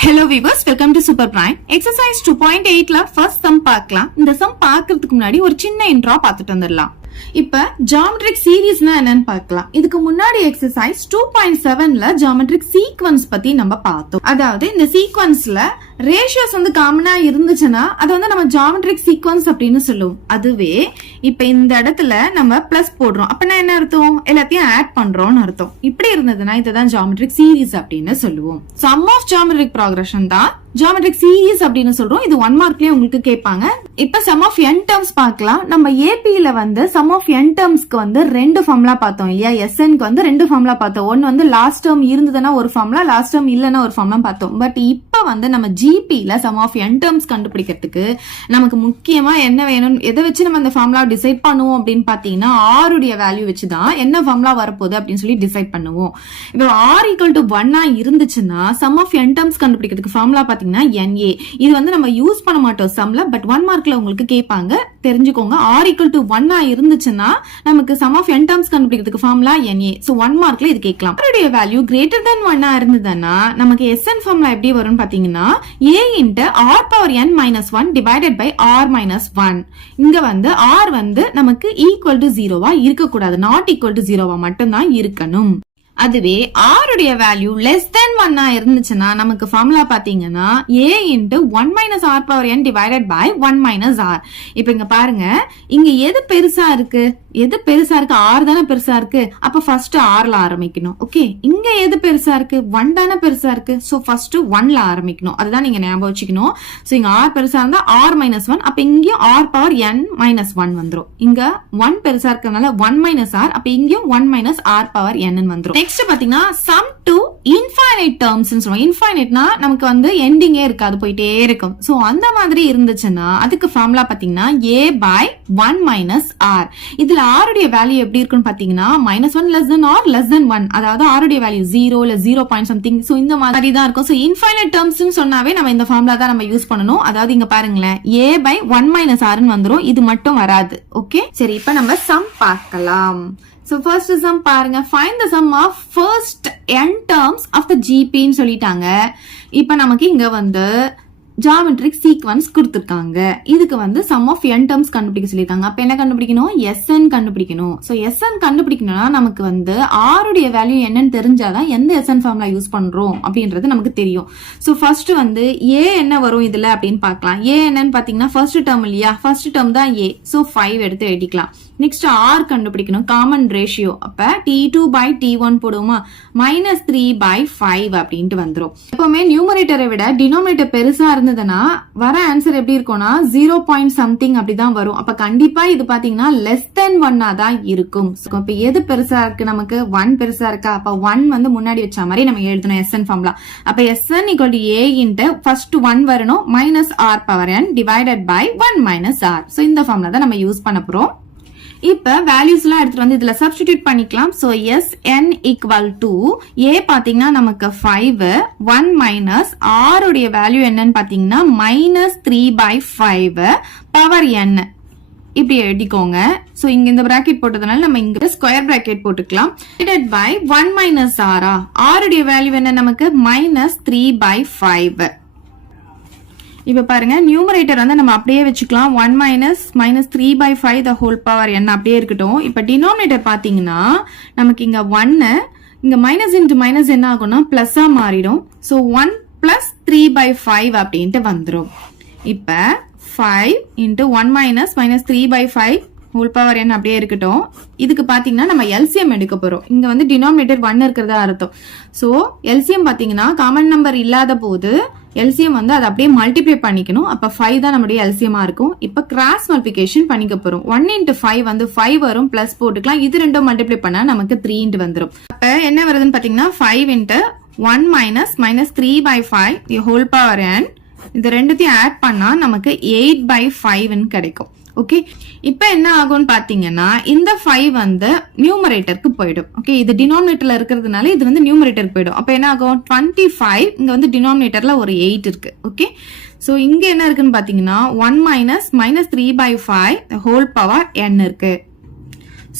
Hello viewers, welcome to Super Prime. Exercise 2.8ல first sum பார்க்கலாம். இந்த sum பார்க்கிறதுக்கு முன்னாடி ஒரு சின்ன intro பார்த்துட்டு வந்துடலாம். இப்ப geometric seriesனா என்னன்னு பார்க்கலாம். இதுக்கு முன்னாடி exercise 2.7ல geometric sequence பத்தி நம்ம பார்த்தோம். அதாவது இந்த sequenceல ratios வந்து காமனா இருந்துச்சுன்னா அது வந்து நம்ம geometric sequence அப்படின்னு சொல்லுவோம். அதுவே இப்ப இந்த இடத்துல நம்ம பிளஸ் போடுறோம். அப்பனா என்ன அர்த்தம்? எல்லாத்தையும் ஆட் பண்றோம்னு அர்த்தம். இப்படி இருந்ததுன்னா இதுதான் geometric series அப்படின்னு சொல்லுவோம். Sum of geometric progression தான் geometric series அப்படின்னு சொல்றோம். இது 1 மார்க்லயே உங்களுக்கு கேட்பாங்க. இப்ப sum of n terms பார்க்கலாம். நம்ம ஏபில வந்து sum of n termsக்கு வந்து ரெண்டு ஃபார்முலா பார்த்தோம் இல்லையா? SNக்கு வந்து ரெண்டு ஃபார்முலா பார்த்தோம். ஒன்னு வந்து லாஸ்ட் டேர்ம் இருந்ததுன்னா ஒரு ஃபார்முலா, லாஸ்ட் டேர்ம் இல்லனா ஒரு ஃபார்முலா பார்த்தோம். பட் இப்ப வந்து நம்ம ஜிபில sum of n terms கண்டுபிடிக்கிறதுக்கு நமக்கு முக்கியமா என்ன வேணும், எதை வச்சு நம்ம அந்த ஃபார்முலா டிசைட் பண்ணுவோம் அப்படின்னு பாத்தீங்கன்னா r உடைய வேல்யூ வச்சு தான் என்ன ஃபார்முலா வரப்போகுது அப்படின்னு சொல்லி டிசைட் பண்ணுவோம். இப்போ r = 1 இருந்துச்சுன்னா sum of n terms கண்டுபிடிக்கிறதுக்கு ஃபார்முலா பாத்தீங்கன்னா NA. இது வந்து நம்ம யூஸ் பண்ண மாட்டோம் சம்ல, பட் 1 மார்க்ல உங்களுக்கு கேட்பாங்க, தெரிஞ்சுக்கோங்க. r = 1 இருந்துச்சுன்னா நமக்கு sum of n terms கண்டுபிடிக்கிறதுக்கு ஃபார்முலா NA. சோ 1 மார்க்ல இது கேட்கலாம். r உடைய வேல்யூ greater than 1 இருந்ததுன்னா நமக்கு SN ஃபார்முலா எப்படி வரும்னு பாத்தீங்கன்னா a * r⁻n - 1 divided by r - 1. இங்க வந்து r வந்து நமக்கு = 0வா இருக்க கூடாது, not = 0வா மட்டும் தான் இருக்கணும். அதுவே r உடைய வேல்யூ less than 1 இருந்துச்சுன்னா நமக்கு ஃபார்முலா பாத்தீங்கன்னா a * 1 - r⁻n divided by 1 - r. இப்போ இங்க பாருங்க, இங்க எது பெருசா இருக்கு? எது பெருசா இருக்கு? r தானே பெருசா இருக்கு. அப்ப ஃபர்ஸ்ட் r ல ஆரம்பிக்கணும். ஓகே, இங்க எது பெருசா இருக்கு? 1 தானே பெருசா இருக்கு. சோ ஃபர்ஸ்ட் 1 ல ஆரம்பிக்கணும். அதுதான் நீங்க ஞாபகம் வச்சுக்கணும். சோ இங்க r பெருசா இருந்தா r - 1, அப்ப இங்கேயும் r⁻n - 1 வந்துரும். இங்க 1 பெருசா இருக்கறனால 1 - r, அப்ப இங்கேயும் 1 - r⁻n வந்துரும். நெக்ஸ்ட் பாத்தீங்கன்னா sum to infinite terms ன்னு சொல்லுவோம். இன்ஃபைனைட்னா நமக்கு வந்து எண்டிங்கே இருக்காது, போயிட்டே இருக்கும். சோ அந்த மாதிரி இருந்துச்சுன்னா அதுக்கு ஃபார்முலா பாத்தீங்கன்னா a/1 - r. இதுல r உடைய வேல்யூ எப்படி இருக்குன்னு பாத்தீங்கன்னா -1 less than or less than 1. அதாவது r உடைய வேல்யூ 0 இல்ல 0 பாயிண்ட் சம்திங். சோ இந்த மாதிரி தான் இருக்கும். சோ இன்ஃபைனைட் டெர்ம்ஸ் னு சொன்னாவே நம்ம இந்த ஃபார்முலா தான் நம்ம யூஸ் பண்ணனும். அதாவது இங்க பாருங்களேன், a/1 - r ன்னு வந்துரும். இது மட்டும் வராது. ஓகே, சரி, இப்போ நம்ம சம் பார்க்கலாம். So first sum பாருங்க, find the sum of first n terms of the GP ன்னு சொல்லிட்டாங்க. இப்ப நமக்கு இங்க வந்து geometric sequence கொடுத்திருக்காங்க. இதுக்கு வந்து sum of n terms கண்டுபிடிக்க சொல்லிருக்காங்க. அப்ப என்ன கண்டுபிடிக்கணும்? SN கண்டுபிடிக்கணும். சோ SN கண்டுபிடிக்கணும்னா நமக்கு வந்து r உடைய வேல்யூ என்னன்னு தெரிஞ்சாதான் எந்த SN ஃபார்முலா யூஸ் பண்றோம் அப்படின்றது நமக்கு தெரியும். சோ ஃபர்ஸ்ட் வந்து a என்ன வரும் இதுல அப்படின்னு பார்க்கலாம். a என்னன்னு பாத்தீங்கன்னா ஃபர்ஸ்ட் டேர்ம் இல்லையா? ஃபர்ஸ்ட் டேர்ம் தான் a. சோ 5 எடுத்து எழுதிக்கலாம். நெக்ஸ்ட் r கண்டுபிடிக்கணும், காமன் ரேஷியோ. அப்ப t2/t1 போடுவோமா? -3/5 அப்படின்ட்டு வந்துரும். எப்பவுமே நியூமரேட்டரை விட டினோமினேட்டர் பெருசா இருந்ததுன்னா வர ஆன்சர் எப்படி இருக்கும்னா 0 பாயிண்ட் சம்திங் அப்படிதான் வரும். அப்ப கண்டிப்பா இது பாத்தீங்கன்னா less than 1 தான் இருக்கும். இப்ப எது பெருசா இருக்கு? நமக்கு 1 பெருசா இருக்கா? அப்ப 1 வந்து முன்னாடி வச்ச மாதிரி நம்ம எழுதணும் SN ஃபார்முலா. அப்ப SN = a ஃபர்ஸ்ட் 1 வரணும் -r⁻n divided by 1 - r. So இந்த ஃபார்முலா தான் நம்ம யூஸ் பண்ண போறோம். இப்ப வேல்யூஸ் எல்லாம் எடுத்துட்டு வந்து இதுல சப்ஸ்டிடியூட் பண்ணிக்கலாம். சோ SN = a பாத்தீங்கன்னா நமக்கு 5, 1 - r உடைய வேல்யூ என்னன்னு பாத்தீங்கன்னா -3/5 பவர் n. இப்படி எழுதிக்கோங்க. சோ இங்க இந்த பிராக்கெட் போட்டதனால நம்ம இங்க ஸ்கொயர் பிராக்கெட் போட்டுக்கலாம். Divided by 1 - r. r உடைய வேல்யூ என்ன நமக்கு? -3/5. இப்ப பாருங்க, நியூமரேட்டர் வந்து நம்ம அப்படியே வச்சுக்கலாம். 1 - -3/5 the whole power n அப்படியே இருக்கட்டும். இப்ப டினோமினேட்டர் பாத்தீங்கன்னா நமக்கு இங்க 1, இங்க மைனஸ் இன்டு மைனஸ் என்ன ஆகும்னா பிளஸ்ஸா மாறிடும். சோ 1 + 3/5 அப்படின்ட்டு வந்துரும். இப்ப 5 × 1 - -3/5 whole power n அப்படியே இருக்கட்டும். இதுக்கு பாத்தீங்கன்னா நம்ம LCM எடுக்க போறோம். இங்க வந்து டினோமினேட்டர் 1 இருக்கிறதா அர்த்தம். சோ LCM பாத்தீங்கன்னா காமன் நம்பர் இல்லாத போது LCM வந்து அதை அப்படியே மல்டிப்ளை பண்ணிக்கணும். அப்ப 5 தான் நம்மளுடைய LCM-ஆ இருக்கும். இப்ப கிராஸ் மல்டிப்ளிகேஷன் பண்ணிக்க போறோம். 1 × 5 வந்து 5 வரும், பிளஸ் போட்டுக்கலாம். இது ரெண்டும் மல்டிப்ளை பண்ணா நமக்கு 3 வந்துரும். அப்ப என்ன வருதுன்னு பாத்தீங்கன்னா 5 × 1 - -3/5 the whole power n. இது ரெண்டுத்தையும் ஆட் பண்ணா நமக்கு 8/5 கிடைக்கும். ஓகே, இப்ப என்ன ஆகும்னு பாத்தீங்கன்னா இந்த 5 வந்து நியூமரேட்டருக்கு போயிடும். ஓகே, இது டினாமினேட்டர்ல இருக்கிறதுனால இது வந்து நியூமரேட்டருக்கு போயிடும். அப்ப என்ன ஆகும்? 25. இங்க வந்து டினாமினேட்டர்ல ஒரு 8 இருக்கு. ஓகே, சோ இங்க என்ன இருக்குன்னு பாத்தீங்கன்னா 1 - -3/5 the whole power n இருக்கு.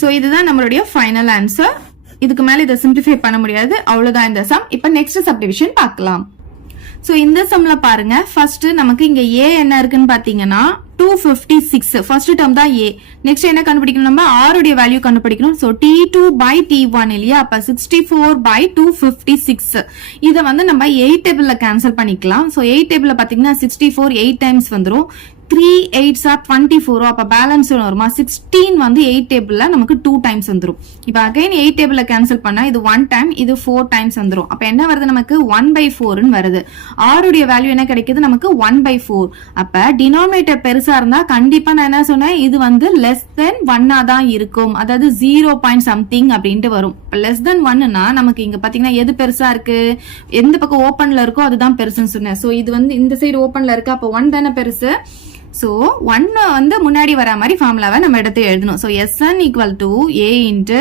சோ இதுதான் நம்மளுடைய ஃபைனல் ஆன்சர். இதுக்கு மேல இதை சிம்பிளிஃபை பண்ண முடியாது. அவ்வளவுதான் இந்த சம். இப்ப நெக்ஸ்ட் சப்டிவிஷன் பார்க்கலாம். சோ இந்த சம்ல பாருங்க ஃபர்ஸ்ட் நமக்கு இங்க a என்ன இருக்குன்னு பாத்தீங்கன்னா 256 ஃபர்ஸ்ட் டேர்ம் தான் a. நெக்ஸ்ட் என்ன கண்டுபிடிக்கணும், நம்ம r உடைய வேல்யூ கண்டுபிடிக்கணும். சோ t2 by t1 இல்லையா, அப்ப 64 by 256. இத வந்து நம்ம 8 டேபிள்ல கேன்சல் பண்ணிக்கலாம். சோ 8 டேபிள்ல பாத்தீங்கன்னா 64 8 டைம்ஸ் வந்துரும். 3 8s are 24. அப்ப பேலன்ஸ் வருமா 16 வந்து 8 டேபிள்ல நமக்கு 2 டைம்ஸ் வந்துரும். இப்ப அகைன் 8 டேபிள்ல கேன்சல் பண்ணா இது 1 டைம், இது 4 டைம்ஸ் வந்துரும். அப்ப என்ன வருது, நமக்கு 1/4 ன்னு வருது. r உடைய வேல்யூ என்ன கிடைக்குது, நமக்கு 1/4. அப்ப டினாமினேட்டர் பெருசா இருந்தா கண்டிப்பா நான் என்ன சொன்னேன், இது வந்து less than 1 தான் இருக்கும். அதாவது 0 point something அப்படின்ட்டு வரும். இப்ப less than 1னா நமக்கு இங்க பாத்தீங்கன்னா எது பெருசா இருக்கு, எந்த பக்கம் ஓபன்ல இருக்கோ அதுதான் பெருசுன்னு சொன்னேன். சோ இது வந்து இந்த சைடு ஓபன்ல இருக்கு, அப்ப 1 தானே பெருசு. சோ 1 வந்து முன்னாடி வர மாதிரி ஃபார்முலாவை நம்ம எடுத்து எழுதணும். So Sn equal to a into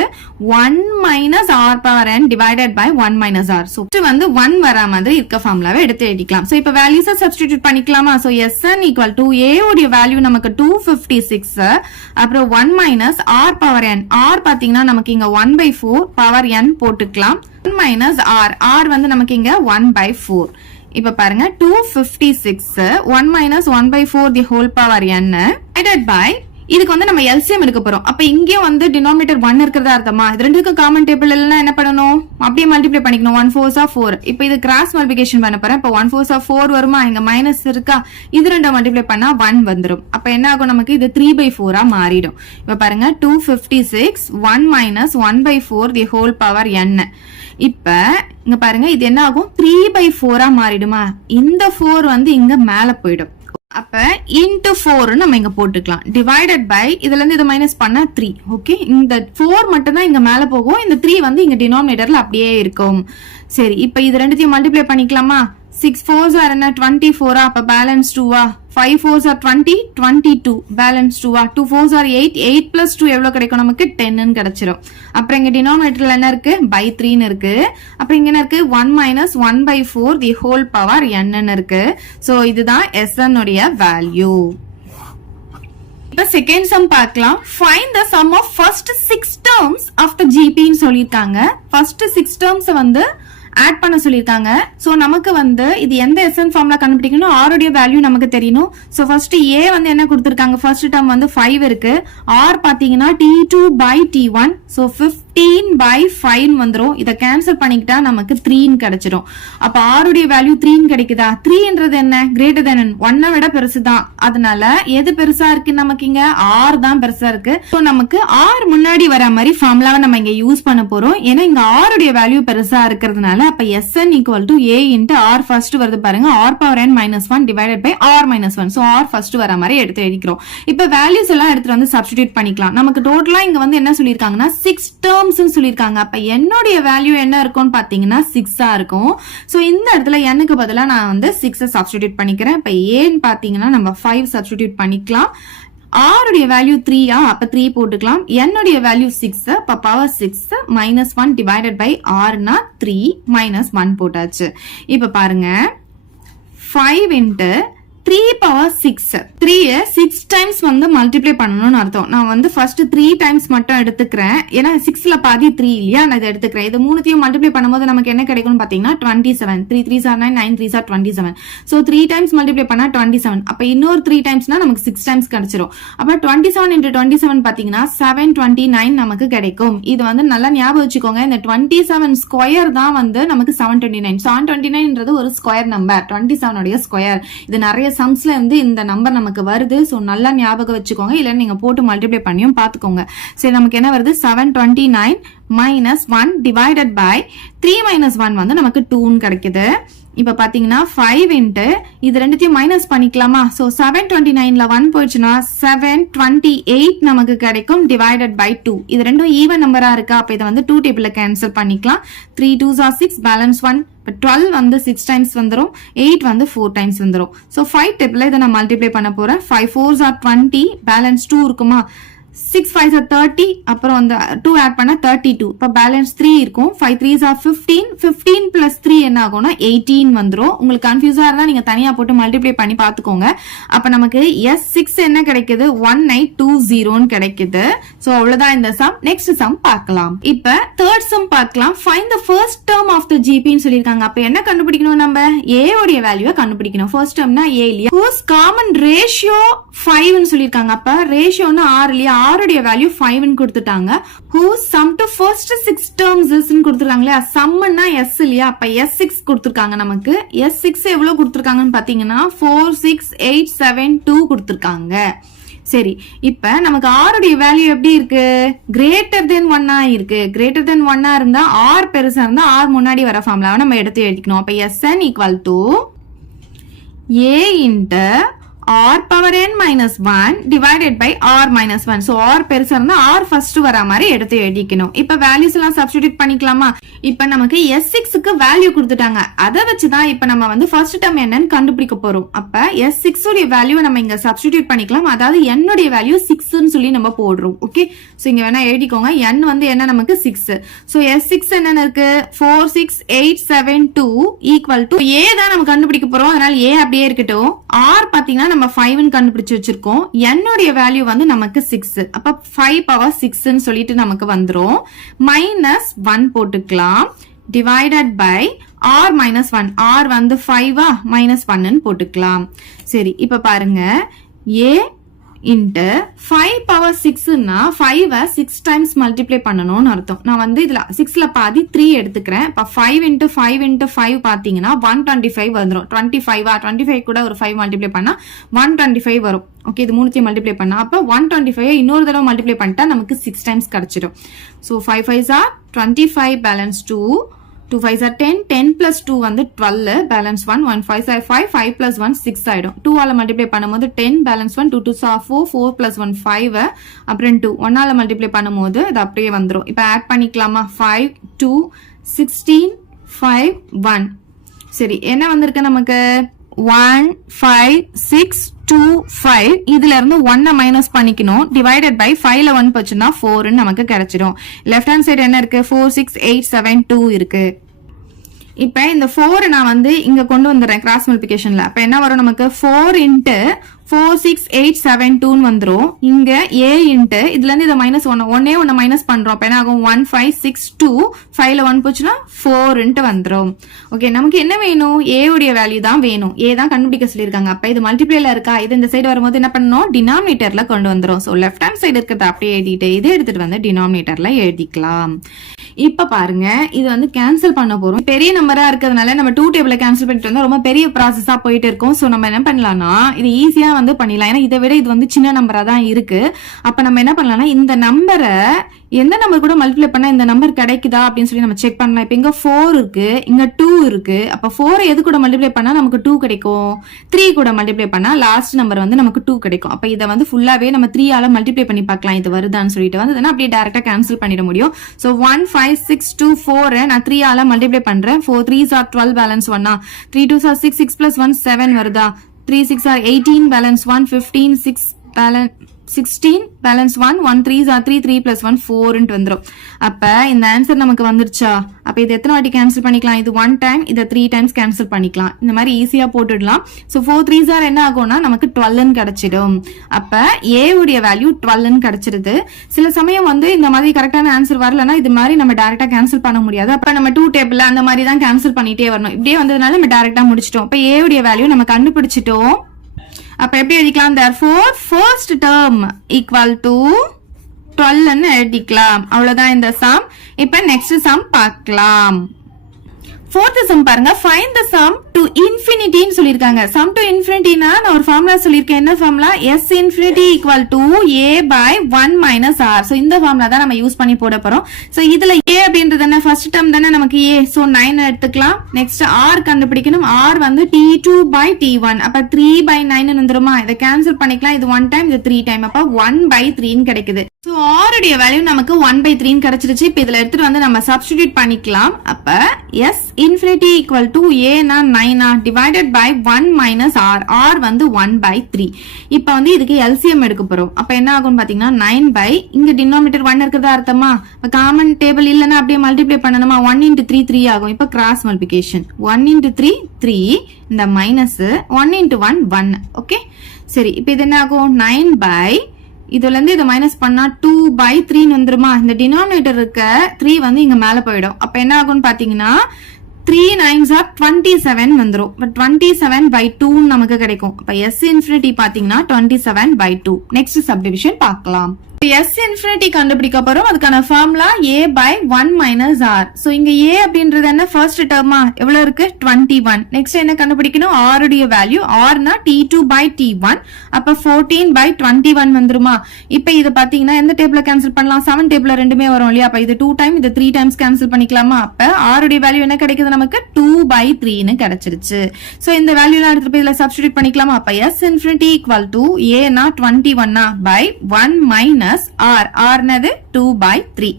1 minus r power n divided by 1 minus r. So வந்து 1 வர மாதிரி இருக்க ஃபார்முலாவை எடுத்து எழுதிக்கலாம். சோ இப்ப வேல்யூஸை சப்ஸ்டிடியூட் பண்ணிக்கலாமா. So Sn equal to a உடைய வேல்யூ நமக்கு 256, அப்புறம் 1 minus r power n. r பாத்தீங்கன்னா நமக்கு இங்க 1/4 power n போட்டுக்கலாம். 1 minus r வந்து நமக்கு இங்க 1/4. இப்ப பாருங்க 256 1 minus 1/4 the whole power n divided by, இதுக்கு வந்து நம்ம LCM எடுக்க போறோம். அப்ப இங்கேயும் வந்து டினாமினேட்டர் 1 இருக்கிறதா அர்த்தமா. இது ரெண்டுக்கும் காமன் டேபிள் இல்லனா என்ன பண்ணணும், அப்படியே மல்டிப்ளை பண்ணிக்கணும். 1 4s are 4. இப்போ இது கிராஸ் மல்டிப்ளிகேஷன் பண்ண போறேன். இப்போ 1 4s are 4 வருமா, இங்க மைனஸ் இருக்கா, இது ரெண்ட மல்டிப்ளை பண்ணா 1 வந்துரும். அப்ப என்ன ஆகும், நமக்கு இது 3/4 மாறிடும். இப்ப பாருங்க 256 1 minus 1/4 the whole power n. இப்ப இங்க பாருங்க இது என்ன ஆகும், 3/4 மாறிடுமா. இந்த 4 வந்து இங்க மேல போயிடும். அப்ப into 4 நம்ம இங்க போட்டுக்கலாம். டிவைடட் பை, இதுல இருந்து இதை மைனஸ் பண்ணா 3. ஓகே, இந்த 4 மட்டும் தான் இங்க மேல போகும், இந்த 3 வந்து இங்க டினாமினேட்டர்ல அப்படியே இருக்கும். சரி, இப்ப இது ரெண்டுத்தையும் மல்டிப்ளை பண்ணிக்கலாமா. 6 4s are 24, அப்ப balance 2 5 4s are 20 22 balance 2 2 4s are 8 8 plus 2 எவ்வளவு கிடைக்கும், நமக்கு 10 ன்னு கிடைச்சிரும். அப்புறம் இங்க டினாமினேட்டர்ல என்ன இருக்கு, by 3 ன்னு இருக்கு. அப்புறம் இங்க என்ன இருக்கு, 1 minus 1/4 the whole power n ன்னு இருக்கு. சோ இதுதான் Sn உடைய வேல்யூ. இப்ப செகண்ட் சம் பார்க்கலாம். Find the sum of first 6 terms of the GP ன்னு சொல்லிருக்காங்க. ஃபர்ஸ்ட் 6 terms வந்து ஆட் பண்ண சொல்லிருக்காங்க. சோ நமக்கு வந்து இது எந்த Sn ஃபார்முலா கண்டுபிடிக்கணும், r உடைய வேல்யூ நமக்கு தெரியணும். சோ ஃபர்ஸ்ட் a வந்து என்ன கொடுத்திருக்காங்க, ஃபர்ஸ்ட் டேர்ம் வந்து 5 இருக்கு. r பாத்தீங்கன்னா t2 by t1. சோ 15/5 வந்துரும். இத கேன்சல் பண்ணிக்கிட்டா நமக்கு 3 ன்னு கிடைச்சிடும். அப்ப r உடைய வேல்யூ 3 ன்னு கிடைக்குதா. 3ன்றது என்ன, கிரேட்டர் தென் 1 விட பெருசு தான். அதனால எது பெருசா இருக்கு, நமக்கு இங்க r தான் பெருசா இருக்கு. சோ நமக்கு r முன்னாடி வர மாதிரி ஃபார்முலாவை நம்ம இங்க யூஸ் பண்ண போறோம். ஏன்னா இங்க r உடைய வேல்யூ பெருசா இருக்கிறதுனால அப்ப Sn equal to a into r first வருது பாருங்க, r power n minus 1 divided by r minus 1. So r first வர மாதிரி எடுத்து எழுதிக்கிறோம். இப்ப வேல்யூஸ் எல்லாம் எடுத்து வந்து சப்ஸ்டிடியூட் பண்ணிக்கலாம். நமக்கு டோட்டலா இங்க வந்து என்ன சொல்லிருக்காங்கன்னா 6 terms ன்னு சொல்லிருக்காங்க. அப்ப என்னோட வேல்யூ என்ன இருக்கும்னு பாத்தீங்கன்னா 6 இருக்கும். சோ இந்த இடத்துல n க்கு பதிலா நான் வந்து 6 சப்ஸ்டிடியூட் பண்ணிக்கிறேன். இப்ப a ன்னு பாத்தீங்கன்னா நம்ம 5 சப்ஸ்டிடியூட் பண்ணிக்கலாம். r உடைய வேல்யூ 3 அப்ப 3 போட்டுக்கலாம். n உடைய வேல்யூ 6 அப்ப power 6 minus 1 divided by r னா 3 minus 1 போட்டாச்சு. இப்ப பாருங்க 5 into 3 power 6 3 6 டைம்ஸ் வந்து மல்டிப்ளை பண்ணணும்னு அர்த்தம். நான் வந்து ஃபர்ஸ்ட் 3 டைம்ஸ் மட்டும் எடுத்துக்கிறேன். ஏன்னா 6ல பாதி 3 இல்லையா, நான் இதை எடுத்துக்கிறேன். இது மூணுத்தையும் மல்டிப்ளை பண்ணும்போது நமக்கு என்ன கிடைக்கும்னு பாத்தீங்கன்னா 27. 3 3s are 9 9 3s are 27. So 3 times multiply பண்ணா 27. அப்ப இன்னொரு 3 டைம்ஸ்னா நமக்கு 6 டைம்ஸ் கிடைச்சிரும். அப்ப 27 into 27 பாத்தீங்கன்னா 729 நமக்கு கிடைக்கும். இது வந்து நல்லா ஞாபகம் வச்சுக்கோங்க. இந்த 27 ஸ்கொயர் தான் வந்து நமக்கு 729. 729ன்றது ஒரு ஸ்கொயர் நம்பர், 27 உடைய ஸ்கொயர். இது நிறைய சம்ஸ்ல வந்து இந்த நம்பர் நமக்கு வருது. சோ நல்லா ஞாபகம் வச்சுக்கோங்க, இல்ல நீங்க போட்டு மல்டிப்ளை பண்ணியும் பாத்துக்கோங்க. சரி, நமக்கு என்ன வருது, 729 minus 1 divided by 3 minus 1 வந்து நமக்கு 2 ன்னு கிடைக்குது. இப்ப பாத்தீங்கன்னா 5 into இது ரெண்டுத்தையும் மைனஸ் பண்ணிக்கலாமா. சோ 729ல 1 போயிடுச்சுன்னா 728 நமக்கு கிடைக்கும் divided by 2. இது ரெண்டும் ஈவன் நம்பரா இருக்கா, அப்ப இதை வந்து 2 டேபிள்ல கேன்சல் பண்ணிக்கலாம். 3 2s are 6 பேலன்ஸ் 1. இப்ப 12 வந்து 6 டைம்ஸ் வந்துரும், 8 வந்து 4 டைம்ஸ் வந்துரும். சோ 5 டேபிள்ல இதை நான் மல்டிப்ளை பண்ண போறேன். 5 4s are 20 பேலன்ஸ் 2 இருக்குமா. 6 5s are 30, அப்புறம் அந்த 2 ஆட் பண்ணா 32. இப்ப பேலன்ஸ் 3 இருக்கும். 5 3s are 15. 15 plus 3 என்ன ஆகும்னா 18 வந்துரும். உங்களுக்கு கன்ஃபியூஸா இருந்தா நீங்க தனியா போட்டு மல்டிப்ளை பண்ணி பாத்துக்கோங்க. அப்ப நமக்கு S6 என்ன கிடைக்குது 1920 கிடைக்குது. சோ அவ்வளவுதான் இந்த சம். நெக்ஸ்ட் சம் பார்க்கலாம். இப்ப தேர்ட் சம் பார்க்கலாம். Find the first term of the GP ன்னு சொல்லிருக்காங்க. அப்ப என்ன கண்டுபிடிக்கணும்? நம்ம A உடைய வேல்யூவை கண்டுபிடிக்கணும். ஃபர்ஸ்ட் டேர்ம்னா A இல்லையா? whose common ratio 5 ன்னு சொல்லிருக்காங்க. அப்ப ரேஷியோனா 6 இல்லையா? 6 உடைய வேல்யூ 5 ன்னு கொடுத்துட்டாங்க. whose sum to first 6 terms is ன்னு கொடுத்துருக்காங்க இல்லையா? sumனா S இல்லையா? அப்ப S6 கொடுத்துருக்காங்க நமக்கு. S6 எவ்வளவு கொடுத்துருக்காங்கன்னு பாத்தீங்கன்னா 4 6 8 7 2 கொடுத்துருக்காங்க. சரி, இப்ப நமக்கு R உடைய வேல்யூ எப்படி இருக்கு? கிரேட்டர் தென் 1 இருக்கு. கிரேட்டர் தென் 1 இருந்தா R பெருசா இருந்தா R முன்னாடி வர ஃபார்முலாவை நம்ம எடுத்து எழுதிக்கணும். அப்ப Sn equal to A into R power n minus 1 divided by R minus 1. So R பெருசா இருந்தா R ஃபர்ஸ்ட் வர மாதிரி எடுத்து எழுதிக்கணும். இப்ப வேல்யூஸ் எல்லாம் சப்ஸ்டிட்யூட் பண்ணிக்கலாமா? இப்ப நமக்கு S6 க்கு வேல்யூ கொடுத்துட்டாங்க. அத வச்சு தான் இப்ப நம்ம வந்து ஃபர்ஸ்ட் டேர்ம் என்னன்னு கண்டுபிடிக்க போறோம். அப்ப S6 உடைய வேல்யூவை நம்ம இங்க சப்ஸ்டிட்யூட் பண்ணிக்கலாம். அதாவது n உடைய வேல்யூ 6 ன்னு சொல்லி நம்ம போடுறோம். ஓகே, சோ இங்க வேணா எழுதிக்கோங்க. n வந்து என்ன நமக்கு 6. சோ S6 என்னன்னு இருக்கு 4 6 8 7 2 equal to A தான் நம்ம கண்டுபிடிக்க போறோம். அதனால A அப்படியே இருக்கட்டும். R பாத்தீங்கன்னா நம்ம 5 ன்னு கண்டுபிடிச்சு வச்சிருக்கோம். n உடைய வேல்யூ வந்து நமக்கு 6. அப்ப 5 பவர் 6 ன்னு சொல்லிட்டு நமக்கு வந்துரும். மைனஸ் 1 போட்டுக்கலாம். Divided by R minus 1. R வந்து 5 minus 1 ன்னு போட்டுக்கலாம். சரி, இப்ப பாருங்க A into 5 power 6 னா 5 6 times multiply பண்ணணும்னு அர்த்தம். நான் வந்து இதுல 6ல பாதி 3 எடுத்துக்கிறேன். இப்ப 5 into 5 into 5 பாத்தீங்கன்னா 125 வந்துரும். 25 கூட ஒரு 5 மல்டிப்ளை பண்ணா 125 வரும். ஓகே, இது மூணுத்தையும் மல்டிப்ளை பண்ணா அப்ப 125 இன்னொரு தடவை மல்டிப்ளை பண்ணிட்டா நமக்கு 6 times கிடைச்சிடும். So 5 5s are 25 balance 2. 2 5s are 10. 10 plus 2 வந்து 12. balance 1. 1 5s are 5. 5 plus 1 6 ஆயிடும். 2 ஆல மல்டிப்ளை பண்ணும்போது 10 balance 1. 2 2s are 4. 4 plus 1 5. அப்புறம் 2 1 ஆல மல்டிப்ளை பண்ணும்போது இது அப்படியே வந்துரும். இப்ப ஆட் பண்ணிக்கலாமா? 5 2 16 5 1. சரி, என்ன வந்திருக்கு நமக்கு 1 5 6 2 5. இதுல இருந்து 1 மைனஸ் பண்ணிக்கணும். டிவைடட் பை 5ல 1 போச்சுன்னா 4 நமக்கு கிடைச்சிடும். லெஃப்ட் ஹேண்ட் சைடு என்ன இருக்கு 4 6 8 7 2 இருக்கு. இப்ப இந்த 4 நான் வந்து இங்க கொண்டு வந்துடுறேன் கிராஸ் மல்டிபிகேஷன்ல. அப்ப என்ன வரும் நமக்கு 4 into 4 6 8 7 2 வந்துரும். இங்க A into இதுல இருந்து இத மைனஸ் 1 ஒன்னே ஒன்னு மைனஸ் பண்றோம். அப்ப என்ன ஆகும் 1 5 6 2 5ல 1 போச்சுன்னா 4 into வந்துரும். ஓகே, நமக்கு என்ன வேணும்? A உடைய வேல்யூ தான் வேணும். A தான் கண்டுபிடிக்க சொல்லிருக்காங்க. அப்ப இது மல்டிப்ளைல இருக்கா? இது இந்த சைடு வரும்போது என்ன பண்ணணும்? டினாமினேட்டர்ல கொண்டு வந்துரும். சோ லெஃப்ட் ஹேண்ட் சைடு இருக்கிறத அப்படியே எழுதிட்டு இதை எடுத்துட்டு வந்து டினாமினேட்டர்ல எழுதிக்கலாம். இப்ப பாருங்க, இது வந்து கேன்சல் பண்ண போறோம். பெரிய நம்பரா இருக்கிறதுனால நம்ம 2 டேபிள கேன்சல் பண்ணிட்டு வந்தா ரொம்ப பெரிய ப்ராசஸா போயிட்டு இருக்கும். சோ நம்ம என்ன பண்ணலாம்னா இது ஈஸியா வந்து பண்ணிடலாம். ஏன்னா இதை விட இது வந்து சின்ன நம்பரா தான் இருக்கு. அப்ப நம்ம என்ன பண்ணலாம்னா இந்த நம்பரை எந்த நம்பர் கூட மல்டிப்ளை பண்ணா இந்த நம்பர் கிடைக்குதா அப்படின்னு சொல்லி நம்ம செக் பண்ணலாம். இப்ப இங்க 4 இருக்கு, இங்க 2 இருக்கு. அப்ப 4 எது கூட மல்டிப்ளை பண்ணா நமக்கு 2 கிடைக்கும்? 3 கூட மல்டிப்ளை பண்ணா லாஸ்ட் நம்பர் வந்து நமக்கு 2 கிடைக்கும். அப்ப இதை வந்து ஃபுல்லாவே நம்ம 3 ஆல மல்டிப்ளை பண்ணி பார்க்கலாம். இது வருதான்னு சொல்லிட்டு வந்து அப்படியே டைரக்டா கேன்சல் பண்ணிட முடியும். சோ 1 5 6 2 4 நான் 3 ஆல மல்டிப்ளை பண்றேன். 4 3s are 12 balance 1. 3 2s are 6 6 plus 1 7 வருதா? 3 6 are 18 balance 1 15 6 balance 16 balance 1 1 3s are 3 3 plus 1 4 ன்னு வந்துரும். அப்ப இந்த ஆன்சர் நமக்கு வந்துருச்சா? அப்ப இது எத்தனை வாட்டி கேன்சல் பண்ணிக்கலாம்? இது 1 டைம், இத 3 டைம்ஸ் கேன்சல் பண்ணிக்கலாம். இந்த மாதிரி ஈஸியா போட்டுடலாம். சோ 4 3s are என்ன ஆகும்னா நமக்கு 12 ன்னு கிடைச்சிடும். அப்ப A உடைய வேல்யூ 12 ன்னு கிடைச்சிருது. சில சமயம் வந்து இந்த மாதிரி கரெக்டான ஆன்சர் வரலனா இது மாதிரி நம்ம டைரக்டா கேன்சல் பண்ண முடியாது. அப்ப நம்ம 2 டேபிள்ல அந்த மாதிரி தான் கேன்சல் பண்ணிட்டே வரணும். இப்படியே வந்ததுனால நம்ம டைரக்டா முடிச்சிட்டோம். அப்ப A உடைய வேல்யூ நம்ம கண்டுபிடிச்சிட்டோம். அப்ப எப்படி எழுதிக்கலாம்? therefore first term equal to 12 ன்னு எழுதிக்கலாம். அவ்வளவுதான் இந்த sum. இப்ப next sum பார்க்கலாம். fourth sum பாருங்க. find the sum to infinity ன்னு சொல்லிருக்காங்க. sum to infinity னா நான் ஒரு ஃபார்முலா சொல்லிருக்கேன். என்ன formula? s infinity equal to a by 1 minus r. So இந்த ஃபார்முலா தான் நம்ம யூஸ் பண்ணி போட போறோம். சோ இதுல a அப்படின்றது என்ன? ஃபர்ஸ்ட் டேர்ம் தானே நமக்கு a. சோ 9 எடுத்துக்கலாம். நெக்ஸ்ட் r கண்டுபிடிக்கணும். r வந்து t2 by t1. அப்ப 3 by 9 ன்னு வந்துருமா? இத கேன்சல் பண்ணிக்கலாம். இது 1 டைம், இது 3 டைம். அப்ப 1 by 3 ன்னு கிடைக்குது. சோ r உடைய வேல்யூ நமக்கு 1 by 3 ன்னு கிடைச்சிருச்சு. இப்ப இதுல எடுத்துட்டு வந்து நம்ம சப்ஸ்டிட்யூட் பண்ணிக்கலாம். அப்ப s infinity equal to a na 9 divided by 1 minus r. r வந்து 1 by 3. இப்ப வந்து இதுக்கு LCM எடுக்க போறோம். அப்ப என்ன ஆகும்னு பாத்தீங்கன்னா 9 by இங்க denominator 1 இருக்கிறதா அர்த்தமா? காமன் டேபிள் இல்லனா அப்படியே மல்டிப்ளை பண்ணணுமா? 1 into 3 3 ஆகும். இப்ப கிராஸ் மல்டிப்ளிகேஷன் 1 into 3 3 இந்த மைனஸ் 1 into 1 1. ஓகே சரி இப்ப இது என்ன ஆகும்? 9 by இதுல இருந்து இதை மைனஸ் பண்ணா 2 by 3 வந்துருமா? இந்த டினாமினேட்டர் இருக்க 3 வந்து இங்க மேல போயிடும். அப்ப என்ன ஆகும்னு பாத்தீங்கன்னா 3 9s are 27 வந்துரும். பட் 27 by 2 நமக்கு கிடைக்கும். அப்ப s infinity பாத்தீங்கன்னா 27 by 2. நெக்ஸ்ட் சப்டிவிஷன் பார்க்கலாம். s infinity கண்டுபிடிக்க போறோம். அதுக்கான formula a by 1 minus r. So இங்க a அப்படின்றது என்ன? ஃபர்ஸ்ட் டேர்மா எவ்வளவு இருக்கு? 21. நெக்ஸ்ட் என்ன கண்டுபிடிக்கணும்? r உடைய வேல்யூ. r னா t2 by t1. அப்ப 14 by 21 வந்துருமா? இப்போ இத பாத்தீங்கன்னா எந்த டேபிள்ல கேன்சல் பண்ணலாம்? 7 டேபிள்ல ரெண்டுமே வரும் இல்லையா? அப்ப இது 2 டைம் இது 3 டைம்ஸ் கேன்சல் பண்ணிக்கலாமா? அப்ப r உடைய வேல்யூ என்ன கிடைக்குது நமக்கு? 2 by 3 னு கிடைச்சிருச்சு. சோ இந்த வேல்யூலாம் எடுத்து போய் இதுல சப்ஸ்டிட்யூட் பண்ணிக்கலாமா? அப்ப s infinity equal to a னா 21 by 1 minus r. r நது 2 by 3.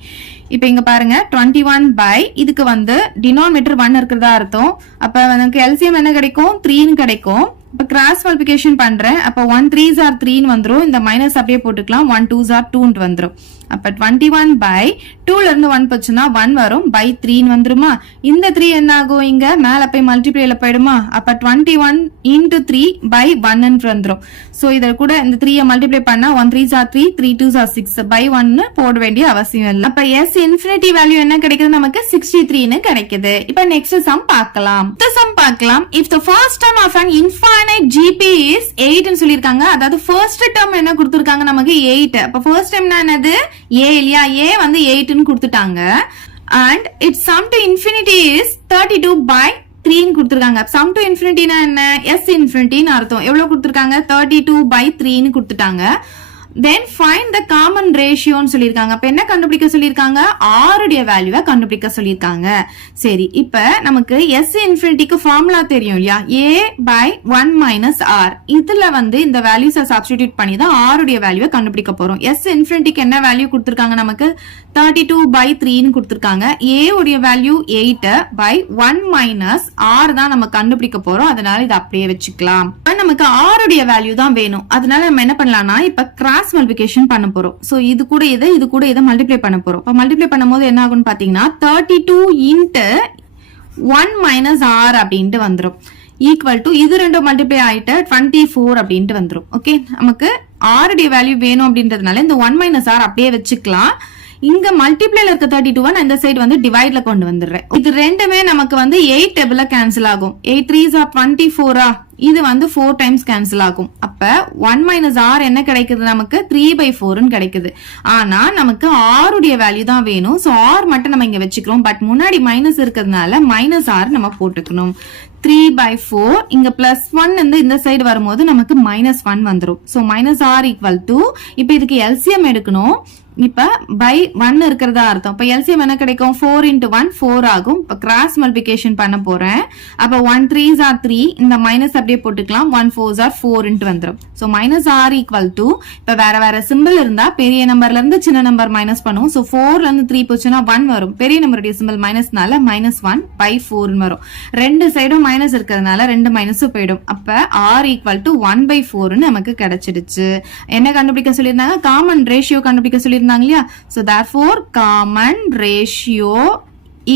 இப்ப இங்க பாருங்க 21 by இதுக்கு வந்து டினாமினேட்டர் 1 இருக்கிறதா அர்த்தம். அப்ப நமக்கு LCM என்ன கிடைக்கும்? 3 னு கிடைக்கும். இப்ப கிராஸ் மல்டிப்ளிகேஷன் பண்றேன். அப்ப 1 3s are 3 னு வந்துரும். இந்த மைனஸ் அப்படியே போட்டுக்கலாம். 1 2s are 2 னு வந்துரும். அப்ப 21 by 2 ல இருந்து 1 போச்சுனா 1 வரும். by 3 னு வந்துருமா? இந்த 3 என்ன ஆகும்? இங்க மேல போய் மல்டிப்ளைல போய்டுமா? அப்ப 21 into 3 by 1 னு வந்துரும். சோ இத கூட இந்த 3 மல்டிப்ளை பண்ணா 1 3s are 3 3 2s are 6 by 1 னு போட வேண்டிய அவசியம் இல்ல. அப்ப s infinity வேல்யூ என்ன கிடைக்குது நமக்கு? 63 னு கிடைக்குது. இப்ப நெக்ஸ்ட் சம் பார்க்கலாம். இந்த சம் பார்க்கலாம். if the first term of an infinite GP is 8 னு சொல்லிருக்காங்க. அதாவது ஃபர்ஸ்ட் டேர்ம் என்ன கொடுத்திருக்காங்க நமக்கு? 8. அப்ப ஃபர்ஸ்ட் டைம் என்னது? a இல்லையா? a வந்து 8 னு கொடுத்துட்டாங்க. and its sum to infinity is 32 by 3 னு கொடுத்திருக்காங்க. sum to infinity னா என்ன? s infinity னு அர்த்தம். எவ்வளவு கொடுத்திருக்காங்க? 32 by 3 னு கொடுத்துட்டாங்க. then find the common ratio னு சொல்லிருக்காங்க. அப்ப என்ன கண்டுபிடிக்க சொல்லிருக்காங்க? r உடைய வேல்யூவை கண்டுபிடிக்க சொல்லிருக்காங்க. சரி இப்ப நமக்கு s இன்ஃபினிட்டிக்கு ஃபார்முலா தெரியும் இல்லையா? a by 1 minus r. இதுல வந்து இந்த வேல்யூஸை சப்ஸ்டிட்யூட் பண்ணி தான் r உடைய வேல்யூவை கண்டுபிடிக்க போறோம். s இன்ஃபினிட்டிக்கு என்ன வேல்யூ கொடுத்திருக்காங்க நமக்கு? 32 by 3 னு கொடுத்திருக்காங்க. a உடைய வேல்யூ 8 by 1 minus r தான் நம்ம கண்டுபிடிக்க போறோம். அதனால இத அப்படியே வெச்சுக்கலாம். நமக்கு r உடைய வேல்யூ தான் வேணும். அதனால நம்ம என்ன பண்ணலாம்னா இப்ப கிராஸ் மல்டிப்ளிகேஷன் பண்ண போறோம். சோ இது கூட இதை மல்டிப்ளை பண்ண போறோம். அப்ப மல்டிப்ளை பண்ணும்போது என்ன ஆகும்னு பாத்தீங்கன்னா 32 into 1 minus r அப்படின்ட்டு வந்துரும். ஈக்குவல் டு இது ரெண்டும் மல்டிப்ளை ஆயிட்டு 24 அப்படின்ட்டு வந்துரும். ஓகே நமக்கு r உடைய வேல்யூ வேணும் அப்படின்றதுனால இந்த 1 minus r அப்படியே வச்சுக்கலாம். இங்க மல்டிப்ளைல இருக்க 32 நான் இந்த சைடு வந்து டிவைட்ல கொண்டு வந்துடுறேன். இது ரெண்டுமே நமக்கு வந்து 8 டேபிள்ல கேன்சல் ஆகும். 8 3s are 24 இது வந்து 4 டைம்ஸ் கேன்சல் ஆகும். அப்ப 1 minus r என்ன கிடைக்குது நமக்கு? 3 by 4 னு கிடைக்குது. ஆனா நமக்கு r உடைய வேல்யூ தான் வேணும். சோ r மட்டும் நம்ம இங்க வெச்சுக்கிறோம். பட் முன்னாடி மைனஸ் இருக்கிறதுனால மைனஸ் r நம்ம போட்டுக்கணும். 3 by 4 இங்க பிளஸ் 1 இந்த சைடு வரும்போது நமக்கு மைனஸ் 1 வந்துரும். So minus r equal to இப்ப இதுக்கு LCM எடுக்கணும். இப்ப by 1 இருக்கிறதா அர்த்தம். இப்ப LCM என்ன கிடைக்கும்? 4 into 1 4 ஆகும். இப்ப கிராஸ் மல்டிப்ளிகேஷன் பண்ண போறேன். அப்ப 1 3s are 3 இந்த மைனஸ் அப்படியே போட்டுக்கலாம். 1 4s are 4 into வந்துரும். So minus r equal to இப்ப வேற சிம்பிள் இருந்தா பெரிய நம்பர்ல இருந்து சின்ன நம்பர் மைனஸ் பண்ணுவோம். சோ 4ல இருந்து 3 போச்சுன்னா 1 வரும். பெரிய நம்பருடைய சிம்பிள் மைனஸ்னால மைனஸ் 1 by 4 னு வரும். ரெண்டு சைடும் மைனஸ் இருக்கிறதுனால ரெண்டு மைனஸும் போயிடும். அப்ப r ஈக்குவல் டு 1 by 4 னு நமக்கு கிடைச்சிடுச்சு. என்ன கண்டுபிடிக்க சொல்லியிருந்தாங்க? காமன் ரேஷியோ கண்டுபிடிக்க சொல்லியிருந்தாங்க இல்லையா? So therefore common ratio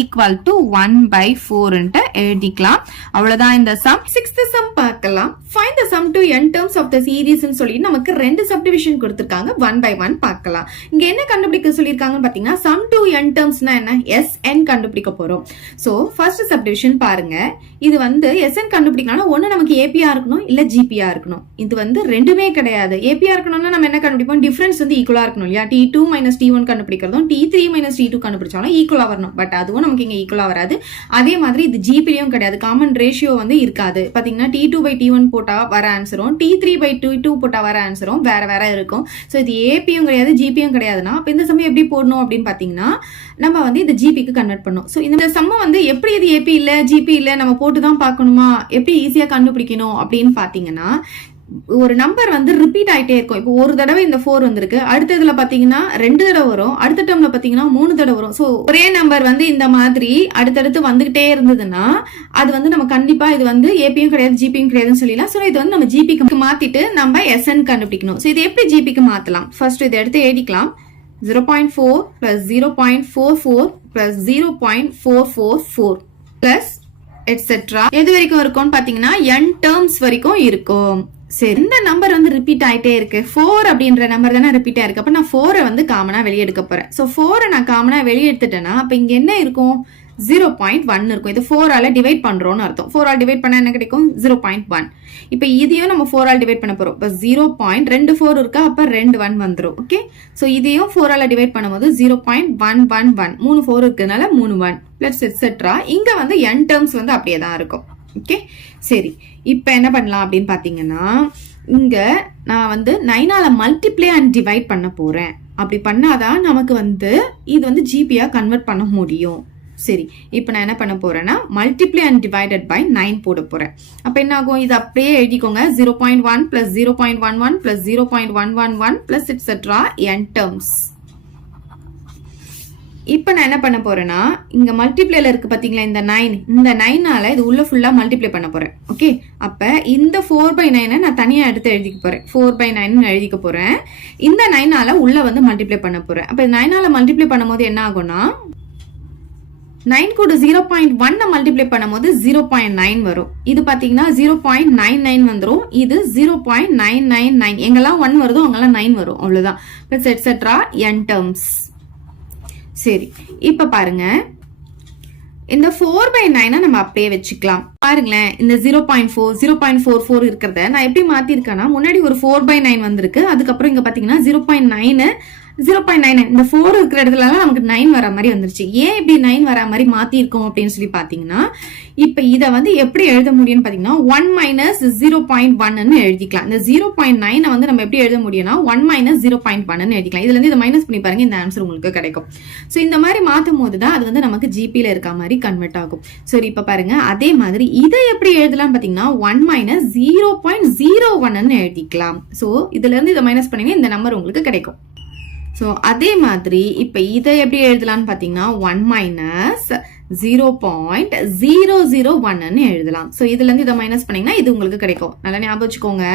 equal to 1 by 4 ன்ட்டு எழுதிக்கலாம். அவ்வளவுதான் இந்த sum. 6th sum பார்க்கலாம். Find the sum to n terms of the series ன்னு சொல்லி நமக்கு ரெண்டு சப்டிவிஷன் கொடுத்திருக்காங்க. 1 by 1 பார்க்கலாம். இங்க என்ன கண்டுபிடிக்க சொல்லிருக்காங்கன்னு பாத்தீங்கன்னா sum to n termsனா என்ன? sn கண்டுபிடிக்க போறோம். So first subdivision பாருங்க. இது வந்து sn கண்டுபிடிக்கணும்னா ஒண்ணு நமக்கு APயா இருக்கணும் இல்ல GPயா இருக்கணும். இது வந்து ரெண்டுமே கிடையாது. APயா இருக்கணும்னா நம்ம என்ன கண்டுபிடிப்போம்? டிஃபரன்ஸ் வந்து ஈக்குவலா இருக்கணும் இல்லையா? t2 minus t1 கண்டுபிடிக்கிறதும் t3 minus t2 கண்டுபிடிச்சாலும் ஈக்குவலா வரணும். பட் அதுவும் நமக்கு இங்க ஈக்குவலா வராது. அதே மாதிரி இது ஜிபிலயும் கிடையாது. காமன் ரேஷியோ வந்து இருக்காது. பாத்தீங்கன்னா t2 by t1 போட்டா வர ஆன்சரும் t3 by t2 போட்டா வர ஆன்சரும் வேற இருக்கும். சோ இது ஏபியும் கிடையாது ஜிபியும் கிடையாதுன்னா அப்ப இந்த சமயம் எப்படி போடணும் அப்படின்னு பாத்தீங்கன்னா நம்ம வந்து இது ஜிபிக்கு கன்வெர்ட் பண்ணணும். சோ இந்த சம்ம வந்து எப்படி இது ஏபி இல்ல ஜிபி இல்ல நம்ம போட்டுதான் பார்க்கணுமா? எப்படி ஈஸியா கண்டுபிடிக்கணும் அப்படின்னு பாத்தீங்கன்னா ஒரு நம்பர் வந்து ரிப்பீட் ஆயிட்டே இருக்கும். இப்போ ஒரு தடவை இந்த 4 வந்திருக்கு, அடுத்த இதுல பாத்தீங்கன்னா 2 தடவை வரும், அடுத்த டேர்ம்ல பாத்தீங்கன்னா 3 தடவை வரும். சோ ஒரே நம்பர் வந்து இந்த மாதிரி அடுத்தடுத்து வந்துகிட்டே இருந்ததுன்னா அது வந்து நம்ம கண்டிப்பா இது வந்து ஏபியும் கிடையாது ஜிபியும் கிடையாதுன்னு சொல்லலாம். சோ இது வந்து நம்ம ஜிபிக்கு மாத்திட்டு நம்ம எஸ்என் கண்டுபிடிக்கணும். சோ இது எப்படி ஜிபிக்கு மாத்தலாம்? ஃபர்ஸ்ட் இதை எடுத்து எழுதிக்கலாம். 0.4 plus 0.44 plus 0.444 plus etc. எது வரைக்கும் இருக்கும்னு பாத்தீங்கன்னா n terms வரைக்கும் இருக்கும். சரி, இந்த நம்பர் வந்து ரிப்பீட் ஆயிட்டே இருக்கு. 4 அப்படின்ற நம்பர் தானே ரிப்பீட் ஆயிருக்கு. அப்ப நான் 4 வந்து காமனா வெளியே எடுக்க போறேன். சோ 4 நான் காமனா வெளியே எடுத்துட்டேன்னா அப்ப இங்க என்ன இருக்கும்? 0.1 இருக்கும். இது 4 ஆல டிவைட் பண்றோம்னு அர்த்தம். 4 ஆல் டிவைட் பண்ணா என்ன கிடைக்கும்? 0.1. இப்ப இதையும் நம்ம 4 ஆல் டிவைட் பண்ண போறோம். இப்ப 0.2 4 இருக்கா, அப்ப 2 1 வந்துரும். ஓகே, சோ இதையும் 4 ஆல டிவைட் பண்ணும்போது 0.111 3 4 இருக்குனால 3 1 பிளஸ் எட்ஸெட்ரா. இங்க வந்து n டேர்ம்ஸ் வந்து அப்படியே தான் இருக்கும். ஓகே, சரி, இப்ப என்ன பண்ணலாம் அப்படின்னு பாத்தீங்கன்னா இங்க நான் வந்து 9 ஆல மல்டிப்ளை அண்ட் டிவைட் பண்ண போறேன். அப்படி பண்ணாதான் நமக்கு வந்து இது வந்து ஜிபியா கன்வெர்ட் பண்ண முடியும். சரி, இப்போ நான் என்ன பண்ண போறேன்னா மல்டிப்ளை அண்ட் டிவைடட் பை 9 போட போறேன். அப்ப என்ன ஆகும்? இது அப்படியே எழுதிக்கோங்க. 0.1 plus 0.11 plus 0.111 plus etc. n terms. இப்ப நான் என்ன பண்ண போறேன்னா இங்க மல்டிப்ளைல இருக்கு பாத்தீங்களா இந்த 9, இந்த 9ஆல இது உள்ள ஃபுல்லா மல்டிப்ளை பண்ண போறேன். ஓகே, அப்ப இந்த 4/9 நான் தனியா எடுத்து எழுதிக்க போறேன். 4/9 எழுதிக்க போறேன். இந்த 9ஆல உள்ள வந்து மல்டிப்ளை பண்ண போறேன். அப்ப 9ஆல மல்டிப்ளை பண்ணும்போது என்ன ஆகும்னா 9 கூட 0.1 மல்டிப்ளை பண்ணும்போது 0.9 வரும். இது பாத்தீங்கன்னா 0.99 வந்துரும். இது 0.999. எங்கெல்லாம் 1 வருதோ அங்கெல்லாம் 9 வரும். அவ்வளவுதான். Plus etcetera n terms. சரி, இப்ப பாருங்க இந்த 4/9 நம்ம அப்படியே வச்சுக்கலாம். பாருங்களேன், இந்த 0.4 0.44 இருக்கிறத நான் எப்படி மாத்திருக்கேன்னா முன்னாடி ஒரு 4/9 வந்திருக்கு, அதுக்கப்புறம் இங்க பாத்தீங்கன்னா 0.9 இந்த 4 இருக்கிற இடத்துல நமக்கு 9 வர மாதிரி வந்துருச்சு. ஏன் இப்படி 9 வர மாதிரி மாத்தி இருக்கோம் அப்படின்னு சொல்லி பாத்தீங்கன்னா இப்ப இத வந்து எப்படி எழுத முடியும்னு பாத்தீங்கன்னா 1 minus 0.1 எழுதிக்கலாம். இந்த 0.9 வந்து நம்ம எப்படி எழுத முடியும்னா 1 minus 0.1 எழுதிக்கலாம். இதுல இருந்து இதை மைனஸ் பண்ணி பாருங்க, இந்த ஆன்சர் உங்களுக்கு கிடைக்கும். சோ இந்த மாதிரி மாத்தும் போதுதான் அது வந்து நமக்கு ஜிபில இருக்க மாதிரி கன்வெர்ட் ஆகும். சரி, இப்ப பாருங்க அதே மாதிரி இதை எப்படி எழுதலாம் பாத்தீங்கன்னா 1 minus 0.01 எழுதிக்கலாம். சோ இதுல இருந்து இதை மைனஸ் பண்ணீங்கன்னா இந்த நம்பர் உங்களுக்கு கிடைக்கும். சோ அதே மாதிரி இப்ப இதை எப்படி எழுதலாம்னு பாத்தீங்கன்னா 1 minus 0.001 எழுதலாம். சோ இதுல இருந்து இதை மைனஸ் பண்ணீங்கன்னா இது உங்களுக்கு கிடைக்கும். நல்லா ஞாபகம் வச்சுக்கோங்க.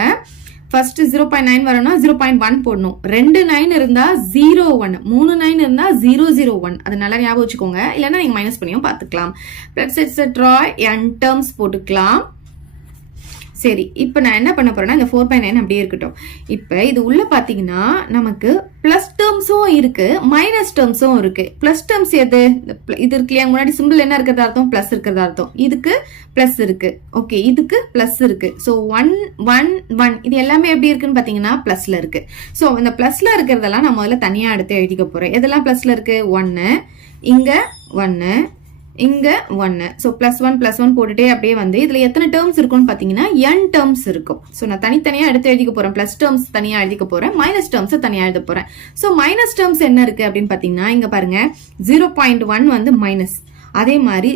ஃபர்ஸ்ட் 0.9 வரணும்னா 0.1 போடணும். 2 9 இருந்தா 0.1, 3 9 இருந்தா 0.001. அது நல்லா ஞாபகம் வச்சுக்கோங்க. இல்லைன்னா நீங்க மைனஸ் பண்ணியும் பாத்துக்கலாம். பிளஸ் எட்ஸெட்ரா n டேர்ம்ஸ் போட்டுக்கலாம். சரி, இப்ப நான் என்ன பண்ண போறேன்னா இந்த 4/9 அப்படியே இருக்கட்டும். இப்ப இது உள்ள பாத்தீங்கன்னா நமக்கு பிளஸ் டேர்ம்ஸும் இருக்கு, மைனஸ் டேர்ம்ஸும் இருக்கு. பிளஸ் டேர்ம்ஸ் எது? இது இருக்கு இல்லையா, முன்னாடி சிம்பிள் என்ன இருக்கிறதா அர்த்தம்? பிளஸ் இருக்கிறதா அர்த்தம். இதுக்கு பிளஸ் இருக்கு. ஓகே, இதுக்கு பிளஸ் இருக்கு. சோ 1 1 1 இது எல்லாமே எப்படி இருக்குன்னு பாத்தீங்கன்னா பிளஸ்ல இருக்கு. சோ இந்த பிளஸ்ல இருக்கிறதெல்லாம் நான் முதல்ல தனியா எடுத்து எழுதிக்க போறேன். எதெல்லாம் பிளஸ்ல இருக்கு? 1, இங்க 1, இங்க 1. சோ +1 போட்டுட்டே அப்படியே வந்து இதுல எத்தனை டேர்ம்ஸ் இருக்கும்னு பாத்தீங்கன்னா n டேர்ம்ஸ் இருக்கும். சோ நான் தனித்தனியா எடுத்து எழுதிக்க போறேன். பிளஸ் டேர்ம்ஸ் தனியா எழுதிக்க போறேன், மைனஸ் டேர்ம்ஸ் தனியா எழுத போறேன். சோ மைனஸ் டேர்ம்ஸ் என்ன இருக்கு அப்படின்னு பாத்தீங்கன்னா இங்க பாருங்க 0.1 வந்து மைனஸ், அதே மாதிரி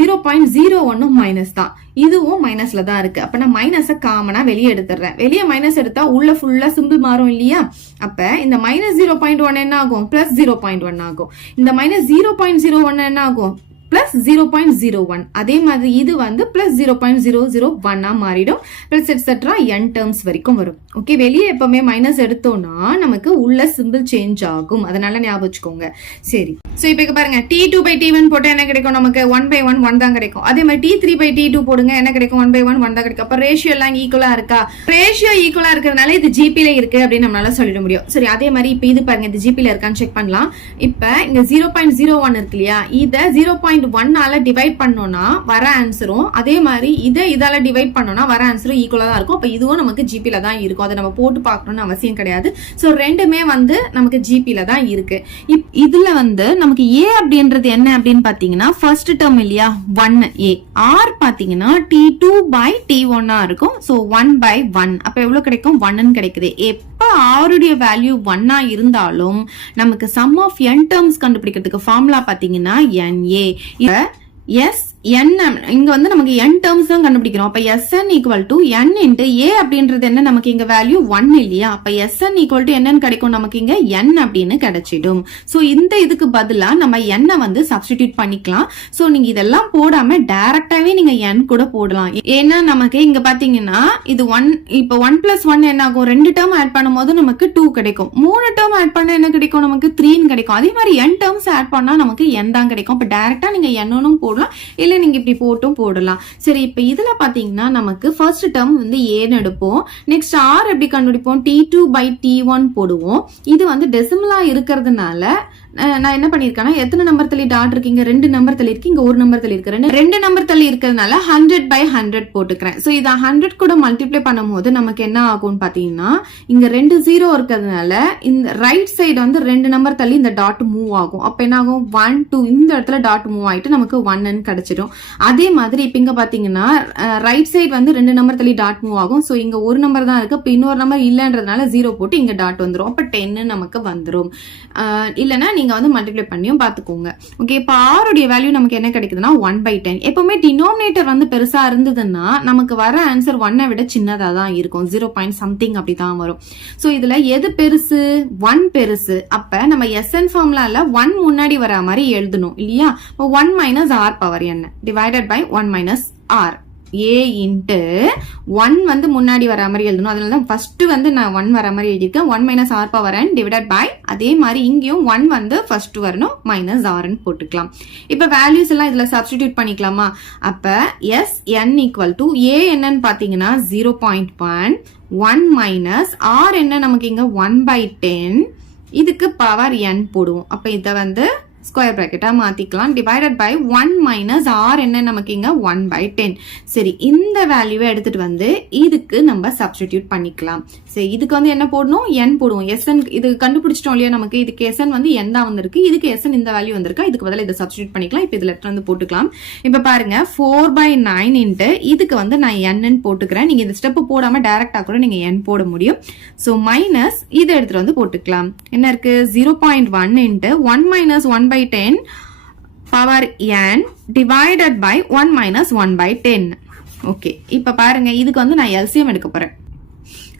0.01 மைனஸ் தான், இதுவும் மைனஸ்ல தான் இருக்கு. அப்ப நான் மைனஸ காமனா வெளியே எடுத்துறேன். வெளியே மைனஸ் எடுத்தா உள்ள ஃபுல்லா சிம்பிள் மாறும் இல்லையா? அப்ப இந்த மைனஸ் 0.1 என்ன ஆகும்? பிளஸ் 0.1 ஆகும். இந்த மைனஸ் 0.01 என்ன ஆகும்? பிளஸ் 0.01. அதே மாதிரி இது வந்து பிளஸ் 0.001 மாறிடும். பிளஸ் எட்ஸெட்ரா n டேர்ம்ஸ் வரைக்கும் வரும். ஓகே, வெளியே எப்பவுமே மைனஸ் எடுத்தோம்னா நமக்கு உள்ள சிம்பிள் சேஞ்ச் ஆகும். அதனால ஞாபகம் வச்சுக்கோங்க. சரி, சோ இப்ப பாருங்க t2/t1 போட்டா என்ன கிடைக்கும்? நமக்கு 1/1 1 தான் கிடைக்கும். அதே மாதிரி t3/t2 போடுங்க, என்ன கிடைக்கும்? 1/1 1 தான் கிடைக்கும். அப்ப ரேஷியோ எல்லாம் ஈக்குவலா இருக்கா? ரேஷியோ ஈக்குவலா இருக்கிறதுனால இது ஜிபில இருக்கு அப்படின்னு நம்மளால சொல்லிட முடியும். சரி, அதே மாதிரி இப்ப இது பாருங்க, இது ஜிபில இருக்கான்னு செக் பண்ணலாம். இப்ப இங்க 0.01 இருக்கு இல்லையா, இத 0.1ஆல டிவைட் பண்ணோம்னா வர ஆன்சரும், அதே மாதிரி இதால டிவைட் பண்ணோம்னா வர ஆன்சரும் ஈக்குவலா தான் இருக்கும். அப்ப இதுவும் நமக்கு ஜிபில தான் இருக்கும். அதை நம்ம போட்டு பார்க்கணும்னு அவசியம் கிடையாது. சோ ரெண்டுமே வந்து நமக்கு ஜிபில தான் இருக்கு. இதுல வந்து நமக்கு a அப்படின்றது என்ன அப்படின்னு பாத்தீங்கன்னா ஃபர்ஸ்ட் டேர்ம் இல்லையா 1a, r பாத்தீங்கன்னா t2/t1 இருக்கும். சோ 1/1 அப்ப எவ்வளவு கிடைக்கும்? 1 கிடைக்குது. எப்ப r உடைய வேல்யூ 1 இருந்தாலும் நமக்கு சம் ஆஃப் n டேர்ம்ஸ் கண்டுபிடிக்கிறதுக்கு ஃபார்முலா பாத்தீங்கன்னா na. S n இங்க வந்து நமக்கு n டேர்ம்ஸ் தான் கண்டுபிடிக்கிறோம். அப்ப Sn equal to n into a அப்படின்றது என்ன, நமக்கு இங்க வேல்யூ 1 இல்லையா? அப்ப Sn ஈக்குவல் டு என்னன்னு கிடைக்கும், நமக்கு இங்க n அப்படின்னு கிடைச்சிடும். சோ இந்த இதுக்கு பதிலா நம்ம n வந்து சப்ஸ்டிடியூட் பண்ணிக்கலாம். சோ நீங்க இதெல்லாம் போடாம டைரக்டாவே நீங்க n கூட போடலாம். ஏன்னா நமக்கு இங்க பாத்தீங்கன்னா இது 1, இப்ப 1 பிளஸ் 1 என்ன ஆகும், 2 டேர்ம் ஆட் பண்ணும்போது நமக்கு 2 கிடைக்கும். 3 டேர்ம் ஆட் பண்ண என்ன கிடைக்கும், நமக்கு 3 கிடைக்கும். அதே மாதிரி n டேர்ம்ஸ் ஆட் பண்ணா நமக்கு n தான் கிடைக்கும். அப்ப டைரக்டா நீங்க n போடலாம், இல்ல நீங்க இப்படி போட்டும் போடலாம். சரி, இப்ப இதுல பாத்தீங்கன்னா நமக்கு ஃபர்ஸ்ட் டேர்ம் வந்து ஏன்னு எடுப்போம். நெக்ஸ்ட் r எப்படி கண்டுபிடிப்போம், t2 by t1 போடுவோம். இது வந்து டெசிமலா இருக்கிறதுனால நான் என்ன பண்ணிருக்கேன்னா, எத்தனை நம்பர் தள்ளி டாட் இருக்கீங்க, 2 நம்பர் தள்ளி இருக்கு, இங்க 1 நம்பர் தள்ளி இருக்கு, 2 நம்பர் தள்ளி இருக்கிறதுனால 100 by 100 போட்டுக்கிறேன். சோ இத 100 கூட மல்டிப்ளை பண்ணும்போது நமக்கு என்ன ஆகும்னு பாத்தீங்கன்னா, இங்க 2 0 இருக்கிறதுனால இந்த ரைட் சைடு வந்து 2 நம்பர் தள்ளி இந்த டாட் மூவ் ஆகும். அப்ப என்ன ஆகும், 1 2 இந்த இடத்துல டாட் மூவ் ஆயிட்டு நமக்கு 1 கிடைச்சிடும். அதே மாதிரி இப்ப இங்க பாத்தீங்கன்னா ரைட் சைடு வந்து 2 நம்பர் தள்ளி டாட் மூவ் ஆகும். சோ இங்க ஒரு நம்பர் தான் இருக்கு, இப்ப இன்னொரு நம்பர் இல்லன்றதுனால 0 போட்டு இங்க டாட் வந்துரும். அப்ப 10 நமக்கு வந்துரும். இல்லனா நீங்க வந்து மல்டிப்ளை பண்ணியும் பாத்துக்கோங்க. ஓகே, இப்ப r உடைய வேல்யூ நமக்கு என்ன கிடைக்குதுன்னா 1/10. எப்பவுமே டினோமினேட்டர் வந்து பெருசா இருந்ததுன்னா நமக்கு வர ஆன்சர் 1 விட சின்னதா தான் இருக்கும், 0 பாயிண்ட் சம்திங் அப்படிதான் வரும். சோ இதுல எது பெருசு, 1 பெருசு. அப்ப நம்ம Sn ஃபார்முலால 1 முன்னாடி வர மாதிரி எழுதணும் இல்லையா? 1 minus r power n divided by 1 minus r a into 1 வந்து முன்னாடி வர மாதிரி எழுதணும். அதனால தான் ஃபர்ஸ்ட் வந்து நான் 1 வர மாதிரி எழுதியிருக்கேன். 1 minus r power n divided by, அதே மாதிரி இங்கேயும் 1 வந்து ஃபர்ஸ்ட் வரணும், minus r n போட்டுக்கலாம். இப்ப வேல்யூஸ் எல்லாம் இதுல சப்ஸ்டிடியூட் பண்ணிக்கலாமா? அப்ப Sn equal to a என்னன்னு பாத்தீங்கன்னா 0.1, 1 minus r என்ன நமக்கு இங்க 1/10, இதுக்கு பவர் n போடுவோம். அப்ப இத வந்து ஸ்கொயர் பிராக்கெட்டா மாத்திக்கலாம். டிவைடட் பை 1 மைனஸ் r என்ன நமக்கு இங்க 1/10. சரி, இந்த வேல்யூவை எடுத்துட்டு வந்து இதுக்கு நம்ம சப்ஸ்டிடியூட் பண்ணிக்கலாம். சரி, இதுக்கு வந்து என்ன போடணும், n போடுவோம். Sn இது கண்டுபிடிச்சிட்டோம் இல்லையா, நமக்கு இதுக்கு Sn வந்து n தான் வந்திருக்கு, இதுக்கு Sn இந்த வேல்யூ வந்திருக்கு. இதுக்கு பதிலா இதை சப்ஸ்டிடியூட் பண்ணிக்கலாம். இப்ப இதுல வந்து போட்டுக்கலாம். இப்ப பாருங்க 4/9 இன்ட்டு இதுக்கு வந்து நான் n போட்டுக்கிறேன். நீங்க இந்த ஸ்டெப் போடாம டைரக்டா கூட நீங்க n போட முடியும். சோ மைனஸ் இதை எடுத்துட்டு வந்து போட்டுக்கலாம். என்ன இருக்கு, 0.1 into 1 minus 1/10 power n divided by 1 minus 1/10. Okay, இப்ப பாருங்க இதுக்கு வந்து நான் LCM எடுக்க போறேன்.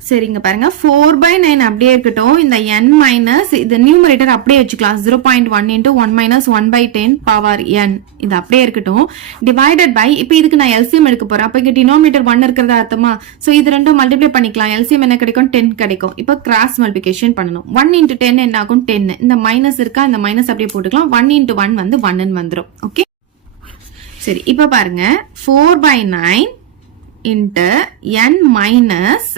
சரிங்க, பாருங்க 4/9 அப்படியே இருக்கட்டும். இந்த n மைனஸ் இது நியூமரேட்டர் அப்படியே வச்சுக்கலாம். 0.1 into 1 minus 1/10 பவர் n இது அப்படியே இருக்கட்டும். டிவைடட் பை, இப்போ இதுக்கு நான் LCM எடுக்க போறேன். அப்ப இங்க டினாமினேட்டர் 1 இருக்கிறதா அர்த்தமா? சோ இது ரெண்டும் மல்டிப்ளை பண்ணிக்கலாம். LCM என்ன கிடைக்கும், 10 கிடைக்கும். இப்போ கிராஸ் மல்டிப்ளிகேஷன் பண்ணணும். 1 into 10 என்ன ஆகும், 10. இந்த மைனஸ் இருக்கா, இந்த மைனஸ் அப்படியே போட்டுக்கலாம். 1 into 1 வந்து 1 வந்துரும். ஓகே, சரி, இப்ப பாருங்க 4/9 இன்ட்டு n மைனஸ்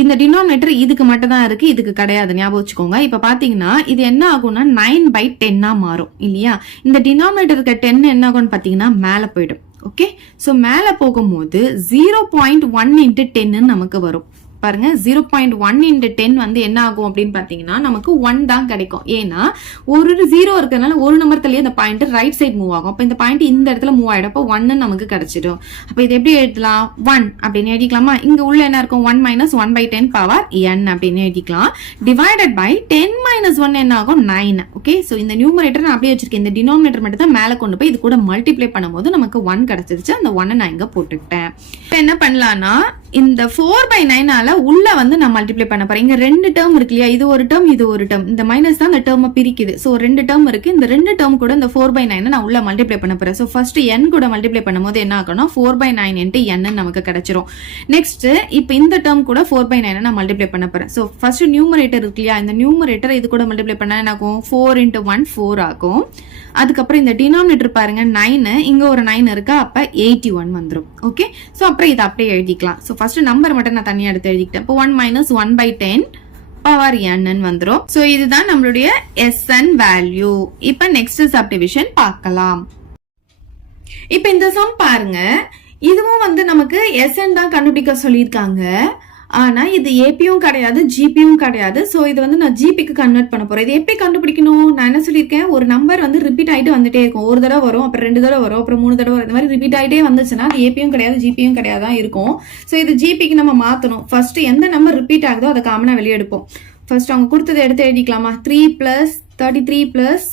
இந்த டினாமினேட்டர் இதுக்கு மட்டும் தான் இருக்கு, இதுக்கு கிடையாது, ஞாபகம் வச்சுக்கோங்க. இப்ப பாத்தீங்கன்னா இது என்ன ஆகும்னா 9/10 மாறும் இல்லையா? இந்த டினாமினேட்டர் இருக்க 10 என்ன ஆகும்னு பாத்தீங்கன்னா மேல போயிடும். ஓகே, சோ மேல போகும்போது 0.1 இன்ட்டு 10 நமக்கு வரும். பாருங்க 0.1 into 10 வந்து என்ன ஆகும் அப்படின்னு பாத்தீங்கன்னா நமக்கு 1 தான் கிடைக்கும். ஏன்னா ஒரு 0 இருக்கிறதுனால ஒரு நம்பர் தள்ளியே அந்த பாயிண்ட் ரைட் சைடு மூவ் ஆகும். அப்ப இந்த பாயிண்ட் இந்த இடத்துல மூவ் ஆயிடும். அப்ப 1 நமக்கு கிடைச்சிடும். அப்ப இது எப்படி எழுதலாம், 1 அப்படின்னு எழுதிக்கலாமா? இங்க உள்ள என்ன இருக்கும், 1 minus 1/10 பவர் n அப்படின்னு எழுதிக்கலாம். டிவைடட் பை 10 minus 1 என்ன ஆகும், 9. ஓகே, சோ இந்த நியூமரேட்டர் நான் அப்படியே வச்சிருக்கேன். இந்த டினாமினேட்டர் மட்டும் தான் மேல கொண்டு போய் இது கூட மல்டிப்ளை பண்ணும்போது நமக்கு 1 கிடைச்சிருச்சு. அந்த 1 நான் இங்க போட்டுக்கிட்டேன். இப்ப என்ன பண்ணலாம்னா இந்த 4/9 உள்ள வந்து நான் மல்டிப்ளை பண்ண போறேன். இங்க 2 டேர்ம் இருக்கு இல்லையா, இது ஒரு டேர்ம், இது ஒரு டேர்ம். இந்த மைனஸ் தான் இந்த டேர்மை பிரிக்குது. சோ 2 டேர்ம் இருக்கு. இந்த 2 டேர்ம் கூட இந்த 4/9 நான் உள்ள மல்டிப்ளை பண்ண போறேன். சோ ஃபர்ஸ்ட் n கூட மல்டிப்ளை பண்ணும்போது என்ன ஆகும்னா 4/9 into n நமக்கு கிடைச்சிரும். நெக்ஸ்ட் இப்போ இந்த டேர்ம் கூட 4/9 நான் மல்டிப்ளை பண்ண போறேன். சோ ஃபர்ஸ்ட் நியூமரேட்டர் இருக்கு இல்லையா, இந்த நியூமரேட்டர் இது கூட மல்டிப்ளை பண்ணா என்ன ஆகும், 4 into 1 4 ஆகும். அதுக்கப்புறம் இந்த டினாமினேட்டர் பாருங்க 9, இங்க ஒரு 9 இருக்கா, அப்ப 81 வந்துரும். ஓகே, சோ அப்புறம் இதை அப்படியே எழுதிக்கலாம். சோ ஃபர்ஸ்ட் நம்பர் மட்டும் நான் தனியா எடுத்து எழுதிக்கிட்டேன். இப்போ 1 minus 1/10 பவர் n வந்துரும். சோ இதுதான் நம்மளுடைய Sn வேல்யூ. இப்ப நெக்ஸ்ட் சப்டிவிஷன் பார்க்கலாம். இப்ப இந்த சம் பாருங்க, இதுவும் வந்து நமக்கு Sn தான் கண்டுபிடிக்க சொல்லியிருக்காங்க. ஆனா இது ஏபியும் கிடையாது, ஜிபியும் கிடையாது. சோ இது வந்து நான் ஜிபிக்கு கன்வெர்ட் பண்ண போறேன். இது எப்படி கண்டுபிடிக்கணும், நான் என்ன சொல்லியிருக்கேன், ஒரு நம்பர் வந்து ரிப்பீட் ஆயிட்டு வந்துட்டே இருக்கும். ஒரு தடவை வரும், அப்புறம் 2 தடவை வரும், அப்புறம் 3 தடவை வரும். இந்த மாதிரி ரிப்பீட் ஆயிட்டே வந்துச்சுன்னா அது ஏபியும் கிடையாது, ஜிபியும் கிடையாது தான் இருக்கும். சோ இது ஜிபிக்கு நம்ம மாத்தணும். ஃபர்ஸ்ட் எந்த நம்பர் ரிப்பீட் ஆகுதோ அதை காமனா வெளியே எடுப்போம். ஃபர்ஸ்ட் அவங்க கொடுத்ததை எடுத்து எழுதிக்கலாமா, 3 plus 33 plus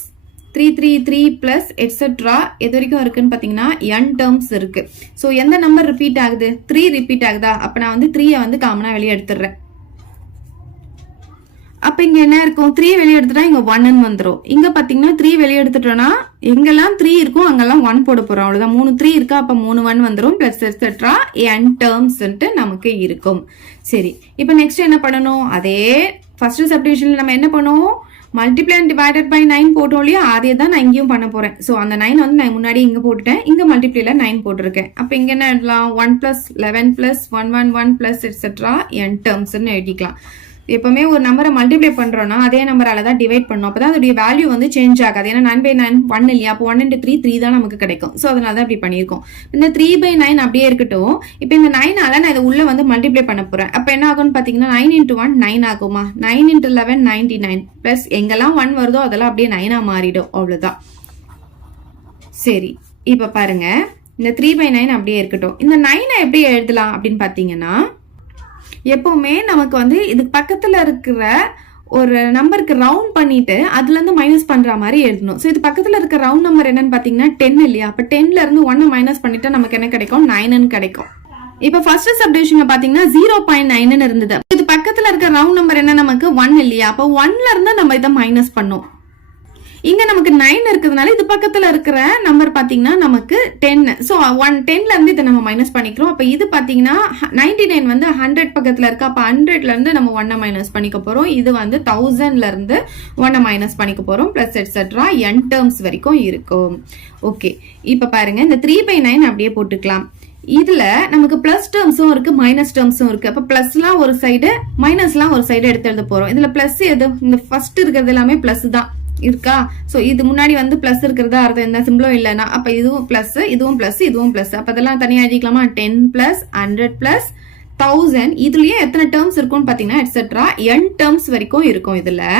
3 3 3 பிளஸ் எட்ஸெட்ரா எது வரைக்கும் இருக்குன்னு பாத்தீங்கன்னா n டேர்ம்ஸ் இருக்கு. ஸோ எந்த நம்பர் ரிப்பீட் ஆகுது? 3 ரிப்பீட் ஆகுதா? அப்ப நான் வந்து 3 வந்து காமனா வெளியே எடுத்துடுறேன். அப்ப இங்க என்ன இருக்கும்? 3 வெளியே எடுத்துட்டா இங்க 1 வந்துரும். இங்க பாத்தீங்கன்னா 3 வெளியே எடுத்துட்டோம்னா எங்கெல்லாம் 3 இருக்கும் அங்கெல்லாம் 1 போட போறோம். அவ்வளவுதான். 3 3 இருக்கா, அப்ப 3 1 வந்துரும். பிளஸ் எட்ஸெட்ரா n டேர்ம்ஸ் நமக்கு இருக்கும். சரி, இப்ப நெக்ஸ்ட் என்ன பண்ணணும்? அதே ஃபர்ஸ்ட் சப்டிவிஷன்ல நம்ம என்ன பண்ணுவோம்? மல்டிப்ளை அண்ட் டிவைடட் பை 9 போட்டோம் இல்லையா? அதே தான் நான் இங்கேயும் பண்ண போறேன். ஸோ அந்த 9 வந்து நான் முன்னாடி இங்க போட்டுட்டேன். இங்க மல்டிப்ளைல 9 போட்டிருக்கேன். அப்ப இங்க என்ன எழுதலாம்? 1 plus 11 plus 111 plus etcetera n terms எழுதிக்கலாம். எப்பவுமே ஒரு நம்பரை மல்டிப்ளை பண்றோம்னா அதே நம்பரால தான் டிவைட் பண்ணும். அப்பதான் அதோட வேல்யூ வந்து சேஞ்ச் ஆகாது. ஏன்னா 9/9 1 இல்லையா? அப்போ 1 × 3 3 தான் நமக்கு கிடைக்கும். ஸோ அதனால தான் அப்படி பண்ணியிருக்கோம். இந்த 3/9 அப்படியே இருக்கட்டும். இப்போ இந்த 9ஆல நான் இதை உள்ள வந்து மல்டிப்ளை பண்ண போறேன். அப்ப என்ன ஆகும்னு பாத்தீங்கன்னா 9 × 1 9 ஆகுமா? 9 × 11 99 பிளஸ் எங்கெல்லாம் 1 வருதோ அதெல்லாம் அப்படியே 9ஆ மாறிடும். அவ்வளவுதான். சரி, இப்ப பாருங்க, இந்த 3/9 அப்படியே இருக்கட்டும். இந்த 9 எப்படி எழுதலாம் அப்படின்னு பாத்தீங்கன்னா, எப்பவுமே நமக்கு வந்து இதுக்கு பக்கத்துல இருக்கிற ஒரு நம்பருக்கு ரவுண்ட் பண்ணிட்டு அதுல இருந்து மைனஸ் பண்ற மாதிரி எழுதணும். சோ இது பக்கத்துல இருக்க ரவுண்ட் நம்பர் என்னன்னு பாத்தீங்கன்னா 10 இல்லையா? அப்ப 10ல இருந்து 1 மைனஸ் பண்ணிட்டா நமக்கு என்ன கிடைக்கும்? 9 கிடைக்கும். இப்ப ஃபர்ஸ்ட் சப்டிவிஷன்ல பாத்தீங்கன்னா 0.9 இருந்தது. இது பக்கத்துல இருக்க ரவுண்ட் நம்பர் என்ன? நமக்கு 1 இல்லையா? அப்ப 1ல இருந்து நம்ம இதை மைனஸ் பண்ணோம். இங்க நமக்கு 9 இருக்கிறதுனால இது பக்கத்துல இருக்கிற நம்பர் பாத்தீங்கன்னா நமக்கு 10. சோ 10ல இருந்து இதை நம்ம மைனஸ் பண்ணிக்கிறோம். அப்ப இது பாத்தீங்கன்னா 99 வந்து 100 பக்கத்துல இருக்கு. அப்ப 100ல இருந்து நம்ம 1 மைனஸ் பண்ணிக்க போறோம். இது வந்து 1000ல இருந்து 1 மைனஸ் பண்ணிக்க போறோம். பிளஸ் எட்ஸெட்ரா n டேர்ம்ஸ் வரைக்கும் இருக்கும். ஓகே, இப்ப பாருங்க, இந்த 3/9 அப்படியே போட்டுக்கலாம். இதுல நமக்கு பிளஸ் டேர்ம்ஸும் இருக்கு, மைனஸ் டேர்ம்ஸும் இருக்கு. அப்ப பிளஸ்லாம் ஒரு சைடு, மைனஸ்லாம் ஒரு சைடு எடுத்து எழுத போறோம். இதுல பிளஸ் எது? இந்த ஃபர்ஸ்ட் இருக்கிறது எல்லாமே பிளஸ் தான் இருக்கா? சோ இது முன்னாடி வந்து பிளஸ் இருக்கிறதா அர்த்தம், எந்த சிம்பிளும் இல்லைன்னா. அப்ப இதுவும் பிளஸ், இதுவும் பிளஸ், இதுவும் பிளஸ். அப்ப இதெல்லாம் தனியா எழுதிக்கலாமா? 10 பிளஸ் 100 பிளஸ் 1000. இதுலயே எத்தனை டேர்ம்ஸ் இருக்கும்னு பாத்தீங்கன்னா எட்ஸெட்ரா n டேர்ம்ஸ் வரைக்கும் இருக்கும். இதுல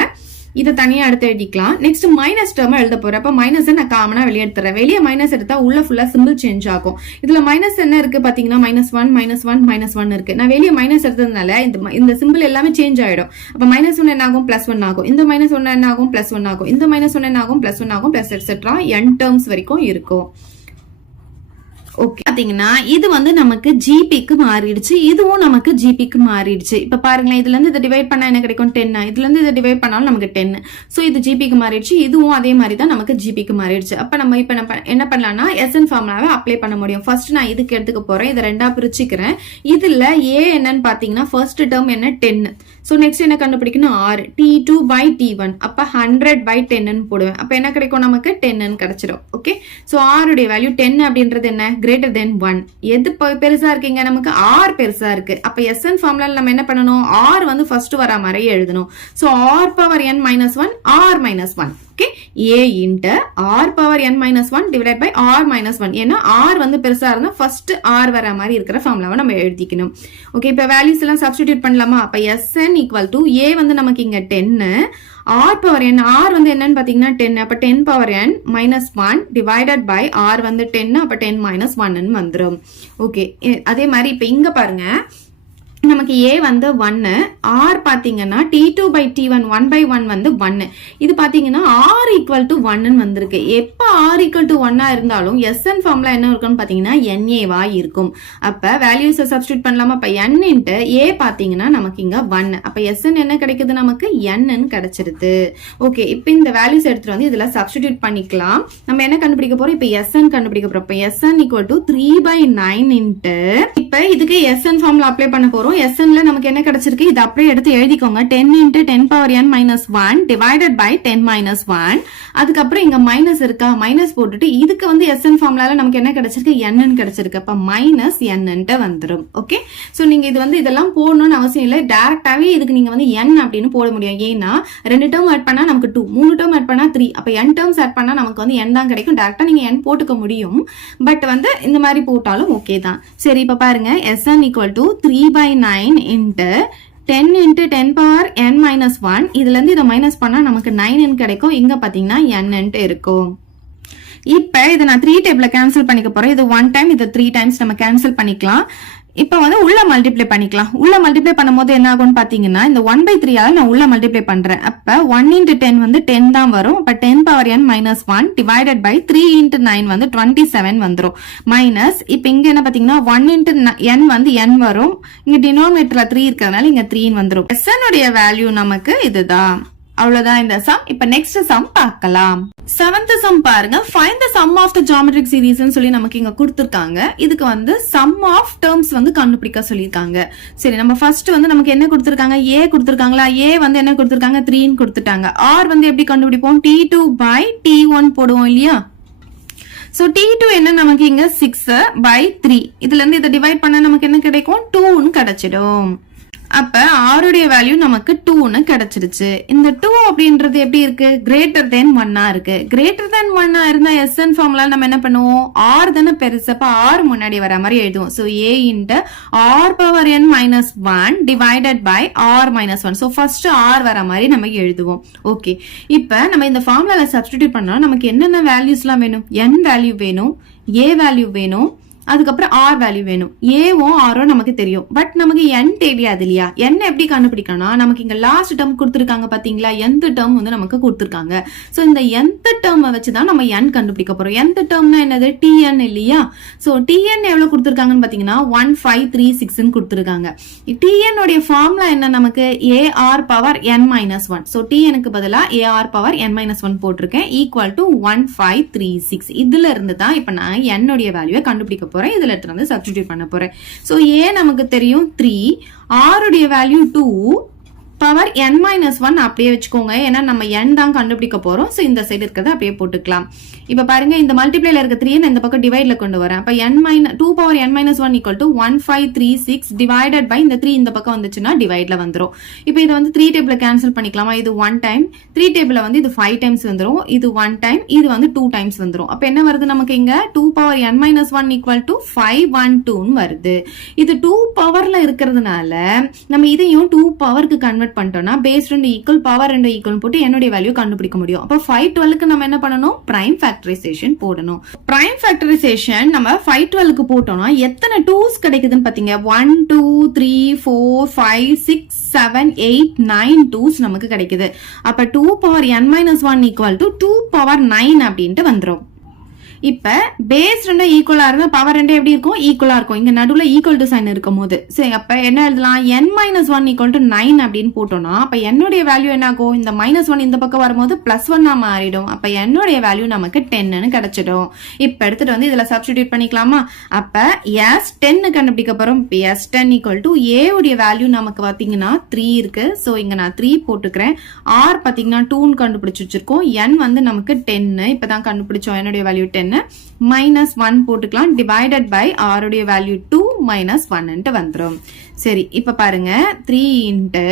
இதை தனியா எடுத்து எழுதிக்கலாம். நெக்ஸ்ட் மைனஸ் டேர்ம் எழுத போறேன். அப்ப மைனஸ் நான் காமனா வெளியே எடுத்துறேன். வெளியே மைனஸ் எடுத்தா உள்ள ஃபுல்லா சிம்பிள் சேஞ்ச் ஆகும். இதுல மைனஸ் என்ன இருக்கு பாத்தீங்கன்னா -1 -1 இருக்கு. நான் வெளியே மைனஸ் எடுத்ததுனால இந்த சிம்பிள் எல்லாமே சேஞ்ச் ஆயிடும். அப்ப -1 என்ன ஆகும்? +1 ஆகும். இந்த -1 என்ன ஆகும்? +1 ஆகும். இந்த -1 என்ன ஆகும்? +1 ஆகும். பிளஸ் எட்ஸெட்ரா n டேர்ம்ஸ் வரைக்கும் இருக்கும். ஓகே, பாத்தீங்கன்னா இது வந்து நமக்கு ஜிபிக்கு மாறிடுச்சு. இதுவும் நமக்கு ஜிபிக்கு மாறிடுச்சு. இப்ப பாருங்களேன், இதுல இருந்து இதை டிவைட் பண்ணா என்ன கிடைக்கும்? 10. இதுல இருந்து இதை டிவைட் பண்ணாலும் நமக்கு 10. சோ இது ஜிபிக்கு மாறிடுச்சு. இதுவும் அதே மாதிரி தான் நமக்கு ஜிபிக்கு மாறிடுச்சு. அப்ப நம்ம இப்ப என்ன பண்ணலாம்னா SN ஃபார்முலாவை அப்ளை பண்ண முடியும். ஃபர்ஸ்ட் நான் இதுக்கு எடுத்துக்க போறேன். இதை ரெண்டா பிரிச்சுக்கிறேன். இதுல a என்னன்னு பாத்தீங்கன்னா ஃபர்ஸ்ட் டேர்ம் என்ன? 10. சோ நெக்ஸ்ட் என்ன கண்டுபிடிக்கணும்? r t2/t1. அப்ப 100/10 போடுவேன். அப்ப என்ன கிடைக்கும்? நமக்கு 10 கிடைச்சிடும். ஓகே, சோ r உடைய வேல்யூ 10 அப்படின்றது என்ன? Greater than 1. எது பெருசா இருக்குங்க? நமக்கு r பெருசா இருக்கு. அப்ப SN ஃபார்முலால நம்ம என்ன பண்ணணும்? r வந்து ஃபர்ஸ்ட் வர மாதிரி எழுதணும். So r power n minus 1 r minus 1. Okay, a into r power n minus 1 divided by r minus 1. ஏன்னா r வந்து பெருசா இருந்தா ஃபர்ஸ்ட் r வர மாதிரி இருக்கிற ஃபார்முலாவை நம்ம எழுதிக்கணும். ஓகே, இப்ப வேல்யூஸ் எல்லாம் சப்ஸ்டிடியூட் பண்ணலாமா? அப்ப SN equal to a வந்து நமக்கு இங்க 10, r power n, r வந்து என்னன்னு பாத்தீங்கன்னா 10. அப்ப 10 power n minus 1 divided by r வந்து 10. அப்ப 10 minus 1 வந்துரும். ஓகே, அதே மாதிரி இப்ப இங்க பாருங்க, நமக்கு a வந்து 1, r பாத்தீங்கன்னா t2/t1 1/1 வந்து 1. இது பாத்தீங்கன்னா r equal to 1 வந்திருக்கு. எப்ப r equal to 1 இருந்தாலும் SN ஃபார்முலா என்ன இருக்கும்னு பாத்தீங்கன்னா NA வா இருக்கும். அப்ப வேல்யூஸ் சப்ஸ்டிட்யூட் பண்ணலாமா? அப்ப n into a பாத்தீங்கன்னா நமக்கு இங்க 1. அப்ப SN என்ன கிடைக்குது? நமக்கு n கிடைச்சிருது. ஓகே, இப்ப இந்த வேல்யூஸ் எடுத்துட்டு வந்து இதுல சப்ஸ்டிட்யூட் பண்ணிக்கலாம். நம்ம என்ன கண்டுபிடிக்க போறோம்? இப்ப SN கண்டுபிடிக்க போறோம். இப்ப SN equal to 3/9 into, இப்ப இதுக்கு SN ஃபார்முலா அப்ளை பண்ண போறோம். SNல நமக்கு என்ன கிடைச்சிருக்கு? இது அப்படியே எடுத்து எழுதிக்கோங்க. 10 into 10 power n minus 1 divided by 10 minus 1. அதுக்கப்புறம் இங்க மைனஸ் இருக்கா? மைனஸ் போட்டுட்டு இதுக்கு வந்து SN ஃபார்முலால நமக்கு என்ன கிடைச்சிருக்கு? n கிடைச்சிருக்கு. அப்ப மைனஸ் n வந்துரும். ஓகே, சோ நீங்க இது வந்து இதெல்லாம் போடணும்னு அவசியம் இல்லை. டைரக்டாவே இதுக்கு நீங்க வந்து n அப்படின்னு போட முடியும். ஏன்னா 2 டேர்ம் ஆட் பண்ணா நமக்கு 2, 3 டேர்ம் ஆட் பண்ணா 3. அப்ப n டேர்ம்ஸ் ஆட் பண்ணா நமக்கு வந்து n தான் கிடைக்கும். டைரக்டா நீங்க n போட்டுக்க முடியும். பட் வந்து இந்த மாதிரி போட்டாலும் ஓகே தான். சரி, இப்ப பாருங்க, SN equal to 3/9 into 10 into 10 power n minus 1. இதுல இருந்து இதை மைனஸ் பண்ணா நமக்கு 9 கிடைக்கும். இங்க பாத்தீங்கன்னா n இருக்கும். இப்ப இதை நான் 3 டேபிள்ல கேன்சல் பண்ணிக்க போறேன். இது 1 டைம், இது 3 டைம்ஸ் நம்ம கேன்சல் பண்ணிக்கலாம். இப்ப வந்து உள்ள மல்டிப்ளை பண்ணிக்கலாம். உள்ள மல்டிப்ளை பண்ணும்போது என்ன ஆகும்னு பாத்தீங்கன்னா இந்த 1/3 நான் உள்ள மல்டிப்ளை பண்றேன். அப்ப 1 × 10 வந்து 10 தான் வரும். அப்ப 10⁻n - 1 டிவைடட் பை 3 × 9 வந்து 27 வந்துரும். மைனஸ் இப்ப இங்க என்ன பாத்தீங்கன்னா 1 × n வந்து n வரும். இங்க டினாமினேட்டர்ல 3 இருக்கிறதுனால இங்க 3 வந்துரும். SN உடைய வேல்யூ நமக்கு இதுதான். அவ்வளவுதான் இந்த சம். இப்ப நெக்ஸ்ட் சம் பார்க்கலாம். 7th சம் பாருங்க. Find the sum of the geometric சீரிஸ்னு சொல்லி நமக்கு இங்க கொடுத்திருக்காங்க. இதுக்கு வந்து சம் ஆஃப் டேர்ம்ஸ் வந்து கண்டுபிடிக்க சொல்லிருக்காங்க. சரி, நம்ம ஃபர்ஸ்ட் வந்து நமக்கு என்ன கொடுத்திருக்காங்க? a கொடுத்திருக்காங்களா? a வந்து என்ன கொடுத்திருக்காங்க? 3 ன்னு கொடுத்துட்டாங்க. r வந்து எப்படி கண்டுபிடிப்போம்? t2/t1 போடுவோம் இல்லையா? சோ t2 என்ன நமக்கு இங்க 6/3. இதுல இருந்து இதை டிவைட் பண்ணா நமக்கு என்ன கிடைக்கும்? 2 ன்னு கிடைச்சிடும். அப்ப r உடைய வேல்யூ நமக்கு 2 ன்னு கிடைச்சிருச்சு. இந்த 2 அப்படின்றது எப்படி இருக்கு? கிரேட்டர் தென் 1 இருக்கு. கிரேட்டர் தென் 1 இருந்தா SN ஃபார்முலா நம்ம என்ன பண்ணுவோம்? r தான பெருசு. அப்ப r முன்னாடி வர மாதிரி எழுதுவோம். So a × r⁻n - 1 divided by r - 1. So first r வர மாதிரி நம்ம எழுதுவோம். ஓகே, இப்ப நம்ம இந்த ஃபார்முலால சப்ஸ்டிட்யூட் பண்ணா நமக்கு என்னென்ன வேல்யூஸ்லாம் வேணும்? n வேல்யூ வேணும், a வேல்யூ வேணும், அதுக்கப்புறம் r வேல்யூ வேணும். ஏவும் ஆரும் நமக்கு தெரியும், பட் நமக்கு n தெரியாது இல்லையா? n எப்படி கண்டுபிடிக்கணும்? நமக்கு இங்க லாஸ்ட் டேர்ம் கொடுத்திருக்காங்க பாத்தீங்களா? nth டேர்ம் வந்து நமக்கு கொடுத்திருக்காங்க. சோ இந்த nth டேர்ம் வச்சுதான் நம்ம n கண்டுபிடிக்க போறோம். nth டேர்ம்னா என்னது? tn இல்லையா? சோ tn எவ்வளவு கொடுத்திருக்காங்கன்னு பாத்தீங்கன்னா 1536 ன்னு கொடுத்திருக்காங்க. tn உடைய ஃபார்முலா என்ன நமக்கு? ar⁻n - 1. சோ tn க்கு பதிலா ar⁻n - 1 போட்டிருக்கேன் ஈக்குவல் டு 1536. இதுல இருந்து தான் இப்ப நான் n உடைய வேல்யூவை கண்டுபிடிக்க போறேன். இதுல எடுத்து வந்து சப்ஸ்டிட்யூட் பண்ண போறேன். சோ a நமக்கு தெரியும் 3, r உடைய வேல்யூ 2, பவர் n - 1 அப்படியே வச்சுக்கோங்க. ஏன்னா நம்ம n தான் கண்டுபிடிக்க போறோம். சோ இந்த சைடு இருக்கிறத அப்படியே போட்டுக்கலாம். இப்ப பாருங்க, இந்த மல்டிப்ளைல இருக்க 3 நான் இந்த பக்கம் டிவைட்ல கொண்டு வரேன். அப்ப 2⁻n - 1 = 1536 டிவைடட் பை இந்த 3 இந்த பக்கம் வந்துச்சுன்னா டிவைட்ல வந்துரும். இப்ப இது வந்து 3 டேபிள்ல கேன்சல் பண்ணிக்கலாமா? இது 1 டைம், 3 டேபிள்ல வந்து இது 5 டைம்ஸ் வந்துரும், இது 1 டைம், இது வந்து 2 டைம்ஸ் வந்துரும். அப்ப என்ன வருது நமக்கு இங்க? 2⁻n - 1 = 512 ன்னு வருது. இது 2 பவர்ல இருக்கிறதுனால நம்ம இதையும் 2 பவருக்கு கன்வெர்ட் பண்ணிட்டோம்னா பேஸ் 2 ஈக்குவல் பவர் 2 ஈக்குவல் போட்டு என்னுடைய வேல்யூ கண்டுபிடிக்க முடியும். அப்ப 512க்கு நம்ம என்ன பண்ணணும்? பிரைம் ஃபேக்டரைசேஷன் போடணும். பிரைம் ஃபேக்டரைசேஷன் நம்ம 512க்கு போட்டோம்னா எத்தனை 2s கிடைக்குதுன்னு பாத்தீங்க? 1 2 3 4 5 6 7 8 9 2s நமக்கு கிடைக்குது. அப்ப 2⁻n - 1 = 2⁻9 அப்படின்ட்டு வந்துரும். இப்ப பேஸ் 2 ஈக்குவலா இருந்தா பவர் 2 எப்படி இருக்கும்? ஈக்குவலா இருக்கும். இங்க நடுவுல ஈக்குவல் டு சைன் இருக்கும் போது சரி, அப்ப என்ன எழுதலாம்? n - 1 = 9 அப்படின்னு போட்டோம்னா அப்ப என்னுடைய வேல்யூ என்ன ஆகும்? இந்த -1 இந்த பக்கம் வரும்போது +1 மாறிடும். அப்ப என்னுடைய வேல்யூ நமக்கு 10 ன்னு கிடைச்சிடும். இப்ப எடுத்துட்டு வந்து இதுல சப்ஸ்டிட்யூட் பண்ணிக்கலாமா? அப்ப S10 கண்டுபிடிக்க போறோம். S10 = a உடைய வேல்யூ நமக்கு பாத்தீங்கன்னா 3 இருக்கு. சோ இங்க நான் 3 போட்டுக்கிறேன். r பாத்தீங்கன்னா 2 ன்னு கண்டுபிடிச்சு வச்சிருக்கோம். n வந்து நமக்கு 10 இப்பதான் கண்டுபிடிச்சோம். என்னுடைய வேல்யூ 10 -1 போட்டுக்கலாம் டிவைடட் பை r உடைய வேல்யூ 2 - 1 ன்ட்டு வந்துரும். சரி, இப்ப பாருங்க 3 ×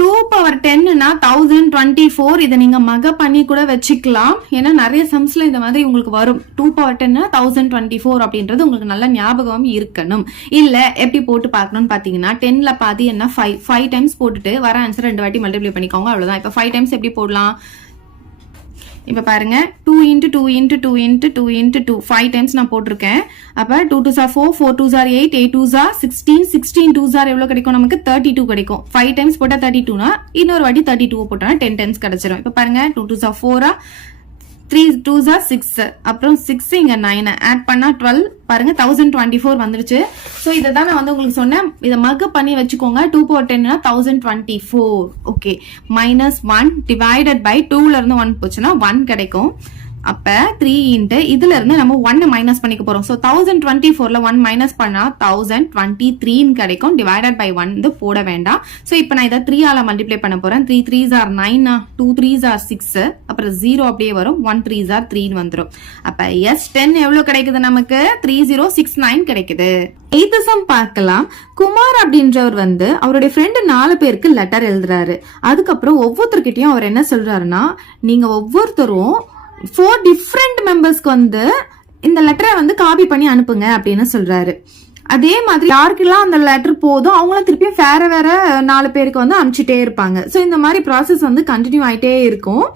2⁻10 னா 1024. இதை நீங்க மக பண்ணி கூட வச்சுக்கலாம். ஏன்னா நிறைய சம்ஸ்ல இந்த மாதிரி உங்களுக்கு வரும். 2⁻10 னா 1024 அப்படின்றது உங்களுக்கு நல்ல ஞாபகம் இருக்கணும். இல்ல எப்படி போட்டு பார்க்கணும்னு பாத்தீங்கன்னா 10ல பாதி என்ன 5 டைம்ஸ் போட்டுட்டு வர ஆன்சர் 2 வாட்டி மல்டிப்ளை பண்ணிக்கோங்க. அவ்வளவுதான். இப்ப 5 டைம்ஸ் எப்படி போடலாம்? இப்ப பாருங்க 2 × 2 × 2 × 2 × 2 5 டைம்ஸ் நான் போட்டிருக்கேன். அப்ப 2 2s are 4, 4 2s are 8, 8 2s are 16, 16 2s are எவ்வளவு கிடைக்கும்? நமக்கு 32 கிடைக்கும். 5 டைம்ஸ் போட்டா 32 னா இன்னொரு வாட்டி 32 போட்டா 10 டைம்ஸ் கிடைச்சிரும். இப்ப பாருங்க 2 2s are 4, 3 2s are 6, அப்புறம் 6 இங்க 9 ஆட் பண்ணா 12. பாருங்க 1024 வந்துருச்சு. சோ இததான் நான் வந்து உங்களுக்கு சொன்னேன். இத மக பண்ணி வச்சுக்கோங்க. 2⁻10 னா 1024. ஓகே, -1 டிவைடட் பை 2ல இருந்து 1 போச்சுன்னா 1 கிடைக்கும். அப்ப 3 × இதுல இருந்து நம்ம 1 மைனஸ் பண்ணிக்க போறோம். சோ 1024ல 1 மைனஸ் பண்ணா 1023 கிடைக்கும். டிவைடட் பை 1 போட வேண்டாம். சோ இப்போ நான் இதை 3 ஆல மல்டிப்ளை பண்ண போறேன். 3 3s are 9, 2 3s are 6, அப்புறம் 0 அப்படியே வரும். 1 3s are 3 வந்துரும். அப்ப S10 எவ்வளவு கிடைக்குது நமக்கு? 3069 கிடைக்குது. 8th சம் பார்க்கலாம். குமார் அப்படின்றவர் வந்து அவருடைய ஃப்ரெண்டு 4 பேருக்கு லெட்டர் எழுதுறாரு. அதுக்கப்புறம் ஒவ்வொருத்தர்கிட்டயும் அவர் என்ன சொல்றாருன்னா, நீங்க ஒவ்வொருத்தரும் 4 டிஃப்ரெண்ட் மெம்பர்ஸ்க்கு வந்து இந்த லெட்டரை வந்து காப்பி பண்ணி அனுப்புங்க அப்படின்னு சொல்றாரு. அதே மாதிரி யாருக்கெல்லாம் அந்த லெட்டர் போதும் அவங்களும் திருப்பியும் வேற 4 பேருக்கு வந்து அனுப்பிச்சிட்டே இருப்பாங்க. ஸோ இந்த மாதிரி ப்ராசஸ் வந்து கண்டினியூ ஆயிட்டே இருக்கும்.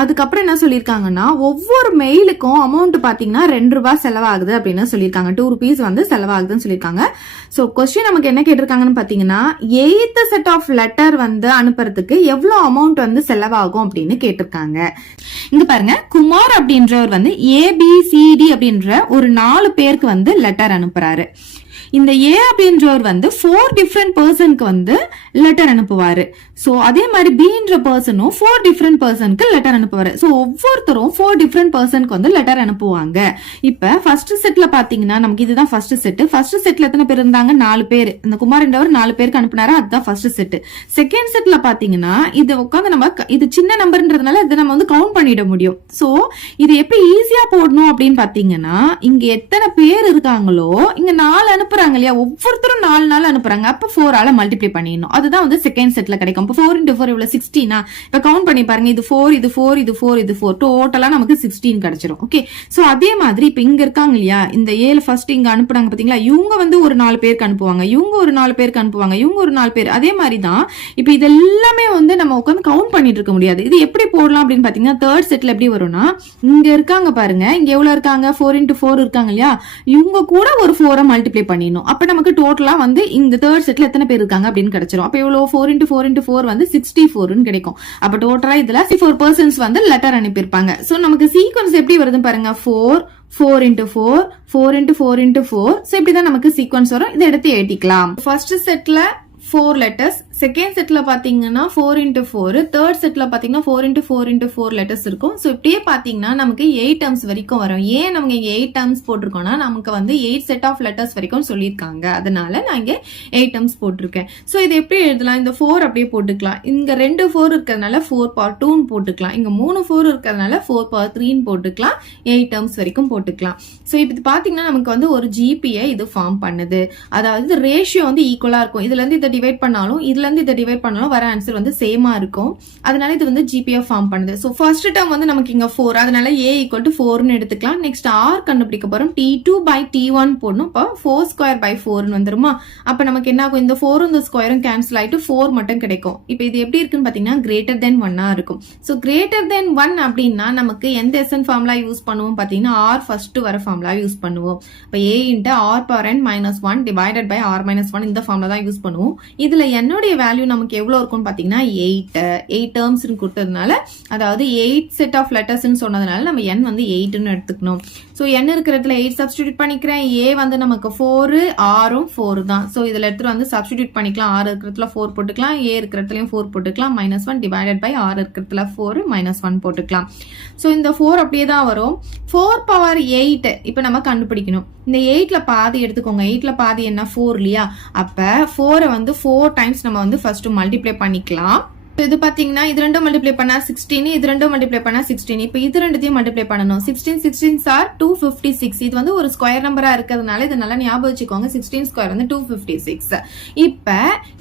அதுக்கப்புறம் என்ன சொல்லியிருக்காங்கன்னா ஒவ்வொரு மெயிலுக்கும் அமௌண்ட் பார்த்தீங்கன்னா ₹2 செலவாகுது அப்படின்னு சொல்லியிருக்காங்க. ₹2 வந்து செலவாகுதுன்னு சொல்லியிருக்காங்க. ஸோ கொஸ்டின் நமக்கு என்ன கேட்டிருக்காங்கன்னு பார்த்தீங்கன்னா 8th செட் ஆஃப் லெட்டர் வந்து அனுப்புறதுக்கு எவ்வளோ அமௌண்ட் வந்து செலவாகும் அப்படின்னு கேட்டிருக்காங்க. இங்க பாருங்க, குமார் அப்படின்றவர் வந்து ABCD அப்படின்ற ஒரு 4 பேருக்கு வந்து லெட்டர் அனுப்புறாரு. இந்த A அப்படின்றவர் வந்து 4 டிஃப்ரெண்ட் பர்சனுக்கு வந்து லெட்டர் அனுப்புவாரு. ஸோ அதே மாதிரி Bன்ற பர்சனும் 4 டிஃப்ரெண்ட் பர்சனுக்கு லெட்டர் அனுப்புவாரு. ஸோ ஒவ்வொருத்தரும் 4 டிஃப்ரெண்ட் பர்சனுக்கு வந்து லெட்டர் அனுப்புவாங்க. இப்ப ஃபர்ஸ்ட் செட்ல பாத்தீங்கன்னா நமக்கு இதுதான் ஃபர்ஸ்ட் செட். ஃபர்ஸ்ட் செட்ல எத்தனை பேர் இருந்தாங்க? 4 பேர். இந்த குமார்ன்றவர் 4 பேருக்கு அனுப்புனாரு. அதுதான் ஃபர்ஸ்ட் செட். செகண்ட் செட்ல பாத்தீங்கன்னா இது உட்காந்து நம்ம இது சின்ன நம்பர்ன்றதுனால இதை நம்ம வந்து கவுண்ட் பண்ணிட முடியும். ஸோ இது எப்படி ஈஸியா போடணும் அப்படின்னு பாத்தீங்கன்னா இங்க எத்தனை பேர் இருக்காங்களோ இங்க 4 அனுப்புறாங்க இல்லையா, ஒவ்வொருத்தரும் 4 அனுப்புறாங்க. அப்ப 4 மல்டிப்ளை பண்ணிடணும். அதுதான் வந்து செகண்ட் செட்ல கிடைக்கும். 4 into 4 இவ்வளவு 16. இப்ப கவுண்ட் பண்ணி பாருங்க, இது 4 இது 4 இது 4 இது 4 டோட்டலா நமக்கு 16 கிடைச்சிரும். ஓகே, சோ அதே மாதிரி இப்ப இங்க இருக்காங்க இல்லையா, இந்த ஏல ஃபர்ஸ்ட் இங்க அனுப்புறாங்க பாத்தீங்களா, இவங்க வந்து ஒரு 4 பேருக்கு அனுப்புவாங்க, இவங்க ஒரு 4 பேருக்கு அனுப்புவாங்க, இவங்க ஒரு 4 பேர். அதே மாதிரி தான் இப்ப இது எல்லாமே வந்து நம்ம உட்காந்து கவுண்ட் பண்ணிட்டு இருக்க முடியாது. இது எப்படி போடலாம் அப்படின்னு பாத்தீங்கன்னா தேர்ட் செட்ல எப்படி வரும்னா, இங்க இருக்காங்க பாருங்க, இங்க எவ்வளவு இருக்காங்க 4 into 4 இருக்காங்க இல்லையா, இவங்க கூட ஒரு 4 மல்டிப்ளை பண்ணிடணும். அப்ப நமக்கு டோட்டலா வந்து இந்த தேர்ட் செட்ல எத்தனை பேர் இருக்காங்க அப்படின்னு கிடைச்சிரும். அப்ப எவ்வளவு 4 into 4 into 4 வந்து 64 கிடைக்கும். அப்ப டோட்டலா இதுல 64 பர்சன்ஸ் வந்து லெட்டர் அனுப்பியிருப்பாங்க. சோ நமக்கு சீக்வன்ஸ் எப்படி வருதுன்னு பாருங்க, 4 into 4 4 into 4 into 4. சோ இப்படிதான் நமக்கு சீக்வன்ஸ் வரும். இதை எடுத்து எழுதிக்கலாம். ஃபர்ஸ்ட் செட்ல 4 letters, செகண்ட் செட்ல பாத்தீங்கன்னா 4 into 4, தேர்ட் செட்ல பாத்தீங்கன்னா 4 into 4 into 4 letters இருக்கும். சோ இப்படியே பாத்தீங்கன்னா நமக்கு 8 terms வரைக்கும் வரும். ஏன் நமக்கு 8 terms போட்டிருக்கோம்னா நமக்கு வந்து 8 set of letters வரைக்கும் சொல்லியிருக்காங்க, அதனால நான் இங்க 8 terms போட்டிருக்கேன். சோ இது எப்படி எழுதலாம், இந்த 4 அப்படியே போட்டுக்கலாம். இங்க 2 4 இருக்கிறதுனால 4 power 2 போட்டுக்கலாம், இங்க 3 4 இருக்கிறதுனால 4 power 3 போட்டுக்கலாம், 8 terms வரைக்கும் போட்டுக்கலாம். சோ இது பாத்தீங்கன்னா நமக்கு வந்து ஒரு GPA இது ஃபார்ம் பண்ணுது. அதாவது ரேஷியோ வந்து ஈக்குவலா இருக்கும். இதுல இருந்து இதை டிவைட் பண்ணாலும் இதுல இருந்து இதை டிவைட் பண்ணாலும் வர ஆன்சர் வந்து சேமா இருக்கும். அதனால இது வந்து GPA ஃபார்ம் பண்ணுது. சோ ஃபர்ஸ்ட் டேர்ம் வந்து நமக்கு இங்க 4, அதனால A = 4 எடுத்துக்கலாம். நெக்ஸ்ட் R கண்டுபிடிக்க போறோம். T2 by T1 போடணும். அப்ப 4 square by 4 வந்துருமா. அப்ப நமக்கு என்ன ஆகும், இந்த 4 இந்த ஸ்கொயரும் கேன்சல் ஆயிட்டு 4 மட்டும் கிடைக்கும். இப்போ இது எப்படி இருக்குன்னு பாத்தீங்கன்னா greater than 1 இருக்கும். சோ greater than 1 அப்படின்னா நமக்கு எந்த SN ஃபார்முலா யூஸ் பண்ணுவோம் பாத்தீங்கன்னா R ஃபர்ஸ்ட் வர ஃபார்முலா யூஸ் பண்ணுவோம். அப்ப A × R power n minus 1 divided by R minus 1 இந்த ஃபார்முலா தான் யூஸ் பண்ணுவோம். இதுல என்னுடைய வேல்யூ நமக்கு எவ்வளவு இருக்கும்னு பாத்தீங்கன்னா 8 டேர்ம்ஸ் கொடுத்ததுனால, அதாவது 8 செட் ஆஃப் லெட்டர்ஸ் சொன்னதுனால நம்ம n வந்து 8ன்னு எடுத்துக்கணும். சோ n இருக்கிறதுல 8 சப்ஸ்டிடியூட் பண்ணிக்கிறேன். A வந்து நமக்கு 4, Rம் 4 தான். சோ இதுல எடுத்து வந்து சப்ஸ்டிடியூட் பண்ணிக்கலாம். R இருக்கிறதுல 4 போட்டுக்கலாம், A இருக்கிறதுலயும் 4 போட்டுக்கலாம், -1 divided by R இருக்கிறதுல 4 -1 போட்டுக்கலாம். சோ இந்த 4 அப்படியே தான் வரும். 4 power 8 இப்ப நம்ம கண்டுபிடிக்கணும். இந்த 8ல பாதி எடுத்துக்கோங்க. 8ல பாதி என்ன 4 இல்லையா, அப்ப 4 வந்து 4 டைம்ஸ் நம்ம வந்து ஃபர்ஸ்ட் மல்டிப்ளை பண்ணிக்கலாம். இது பாத்தீங்கன்னா இது ரெண்டும் மல்டிப்ளை பண்ணா 16, இது ரெண்டும் மல்டிப்ளை பண்ணா 16. இப்போ இது ரெண்டுத்தையும் மல்டிப்ளை பண்ணணும். 16 16s are 256. இது வந்து ஒரு ஸ்கொயர் நம்பரா இருக்கிறதுனால இது நல்லா ஞாபகம் வச்சுக்கோங்க. 16 ஸ்கொயர் வந்து 256. இப்ப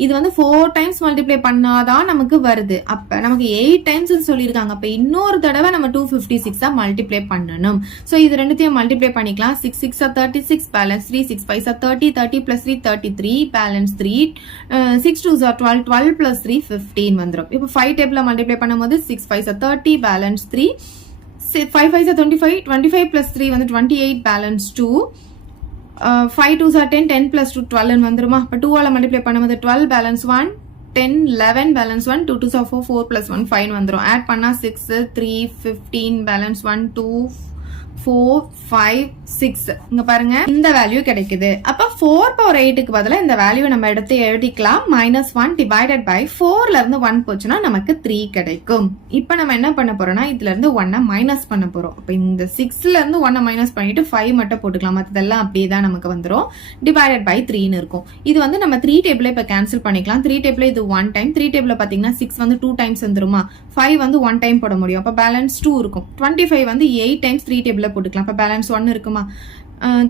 இது வந்து 4 டைம்ஸ் மல்டிப்ளை பண்ணாதான் நமக்கு வருது. அப்ப நமக்கு 8 டைம்ஸ் சொல்லியிருக்காங்க. அப்ப இன்னொரு தடவை நம்ம 256 மல்டிப்ளை பண்ணணும். சோ இது ரெண்டுத்தையும் மல்டிப்ளை பண்ணிக்கலாம். 6 6 are 36, balance 3, 6 5 are 30, 30 plus 3 33, balance 3, 6 2s are 12, 12 plus 3 15 வந்துரும். இப்போ 5 டேபிள்ல மல்டிப்ளை பண்ணும்போது 6 5s are 30, balance 3, 5 5s are 25, 25 plus 3 வந்து 28, பேலன்ஸ் 2, 5 2s are 10, 10 plus 2 12 வந்துருமா. அப்ப 2 ஆல மல்டிப்ளை பண்ணும்போது 12, balance 1, 10 11, balance 1, 2 2s are 4, 4 plus 1 5 வந்துரும். ஆட் பண்ணா 6 3 15, பேலன்ஸ் 1 2 4 5 6. இங்க பாருங்க இந்த வேல்யூ கிடைக்குது. அப்ப 4 power 8க்கு பதிலா இந்த வேல்யூ நம்ம எடுத்து எழுதிக்கலாம். -1 divided by 4ல இருந்து 1 போச்சுன்னா நமக்கு 3 கிடைக்கும். இப்ப நம்ம என்ன பண்ண போறோம்னா இதுல இருந்து 1 மைனஸ் பண்ண போறோம். அப்ப இந்த 6ல இருந்து 1 மைனஸ் பண்ணிட்டு 5 மட்டும் போட்டுக்கலாம். மத்ததெல்லாம் அப்படியே தான் நமக்கு வந்துரும். டிவைடட் பை 3ன்னு இருக்கும். இது வந்து நம்ம 3 டேபிள இப்ப கேன்சல் பண்ணிக்கலாம். 3 டேபிள இது 1 டைம், 3 டேபிள பாத்தீங்கன்னா 6 வந்து 2 டைம்ஸ் வந்துருமா. 5 வந்து 1 டைம் போட முடியும். அப்ப பேலன்ஸ் 2 இருக்கும். 25 வந்து 8 டைம்ஸ் 3 டேபிள போட்டுக்கலாம். அப்ப பேலன்ஸ் 1 இருக்குமா.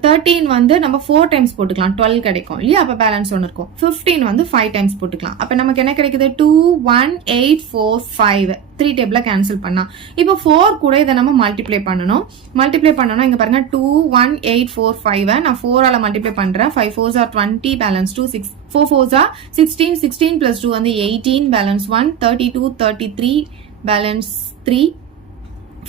13 வந்து நம்ம 4 டைம்ஸ் போட்டுக்கலாம், 12 கிடைக்கும் இல்லையா. அப்ப பேலன்ஸ் 1 இருக்கும். 15 வந்து 5 டைம்ஸ் போட்டுக்கலாம். அப்ப நமக்கு என்ன கிடைக்குது 2 1 8 4 5. 3 டேபிள கேன்சல் பண்ணா இப்போ 4 கூட இதை நம்ம மல்டிப்ளை பண்ணணும். மல்டிப்ளை பண்ணனும். இங்க பாருங்க 2 1 8 4 5 நான் 4 ஆல மல்டிப்ளை பண்றேன். 5 4s are 20, balance 2, 6 4 4s are 16, 16 plus 2 வந்து 18, பேலன்ஸ் 1, 32 33, பேலன்ஸ் 3,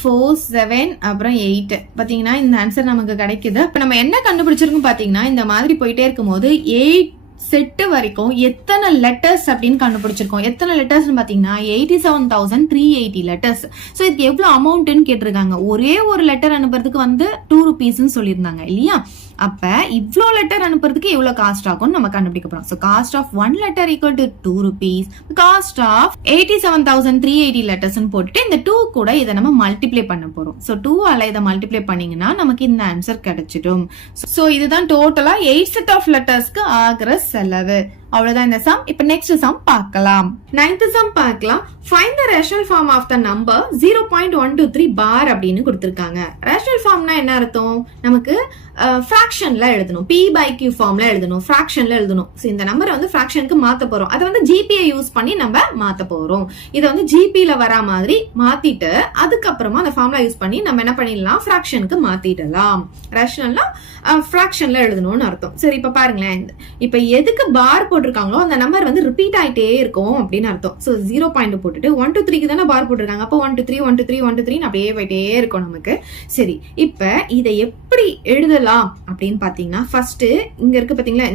4 7 அப்புறம் 8 பாத்தீங்கன்னா இந்த ஆன்சர் நமக்கு கிடைக்குது. அப்ப நம்ம என்ன கண்டுபிடிச்சிருக்கோம் பாத்தீங்கன்னா இந்த மாதிரி போயிட்டே இருக்கும்போது 8 செட்டு வரைக்கும் எத்தனை லெட்டர்ஸ் அப்படின்னு கண்டுபிடிச்சிருக்கோம். எத்தனை லெட்டர்ஸ் பாத்தீங்கன்னா 87,380 லெட்டர்ஸ். சோ இதுக்கு எவ்வளவு அமௌண்ட்னு கேட்டிருக்காங்க. ஒரே ஒரு லெட்டர் அனுப்புறதுக்கு வந்து 2 rupees சொல்லியிருந்தாங்க இல்லையா. அப்ப இவ்ளோ லெட்டர் அனுப்புறதுக்கு எவ்வளவு காஸ்ட் ஆகும் நம்ம கண்டுபிடிக்க போறோம். So cost of 1 letter equal to 2 rupees. Cost of 87,380 letters போட்டுட்டு இந்த 2 கூட இதை நம்ம மல்டிப்ளை பண்ண போறோம். சோ 2 ஆல இதை மல்டிப்ளை பண்ணீங்கன்னா நமக்கு இந்த ஆன்சர் கிடைச்சிடும். சோ இதுதான் டோட்டலா 8 set of lettersக்கு ஆகிற செலவு. அவ்வளவுதான் இந்த சம். இப்ப நெக்ஸ்ட் சம் பார்க்கலாம். 9th சம் பார்க்கலாம். Find the rational form of the number 0.123 bar அப்படின்னு கொடுத்திருக்காங்க. ரேஷனல் ஃபார்ம்னா என்ன அர்த்தம்? நமக்கு ஃபிராக்ஷன்ல எழுதணும். p by q ஃபார்ம்ல எழுதணும். ஃபிராக்ஷன்ல எழுதணும். சோ இந்த நம்பரை வந்து ஃபிராக்ஷனுக்கு மாத்த போறோம். அதை வந்து gp யூஸ் பண்ணி நம்ம மாத்த போறோம். இதை வந்து gp ல வரா மாதிரி மாத்திட்டு அதுக்கப்புறமா அந்த ஃபார்முலா யூஸ் பண்ணி நம்ம என்ன பண்ணிடலாம்? ஃபிராக்ஷனுக்கு மாத்திடலாம். ரேஷனல்னா ஃபிராக்ஷன்ல எழுதணும்னு அர்த்தம். சரி இப்ப பாருங்களேன். இப்ப எதுக்கு பார் போட்டிருக்காங்களோ அந்த நம்பர் வந்து ரிப்பீட் ஆயிட்டே இருக்கும் அப்படின்னு அர்த்தம். சோ 0 பாயிண்ட் போட்டுட்டு 1 2 3க்கு தானே பார் போட்டிருக்காங்க. அப்போ 1 2 3 1 2 3 1 2 3 அப்படியே போயிட்டே இருக்கும் நமக்கு. சரி இப்ப இதை எப்படி எழுதலாம் அப்படின்னு பாத்தீங்கன்னா ஃபர்ஸ்ட் இங்க இருக்கு பாத்தீங்களா,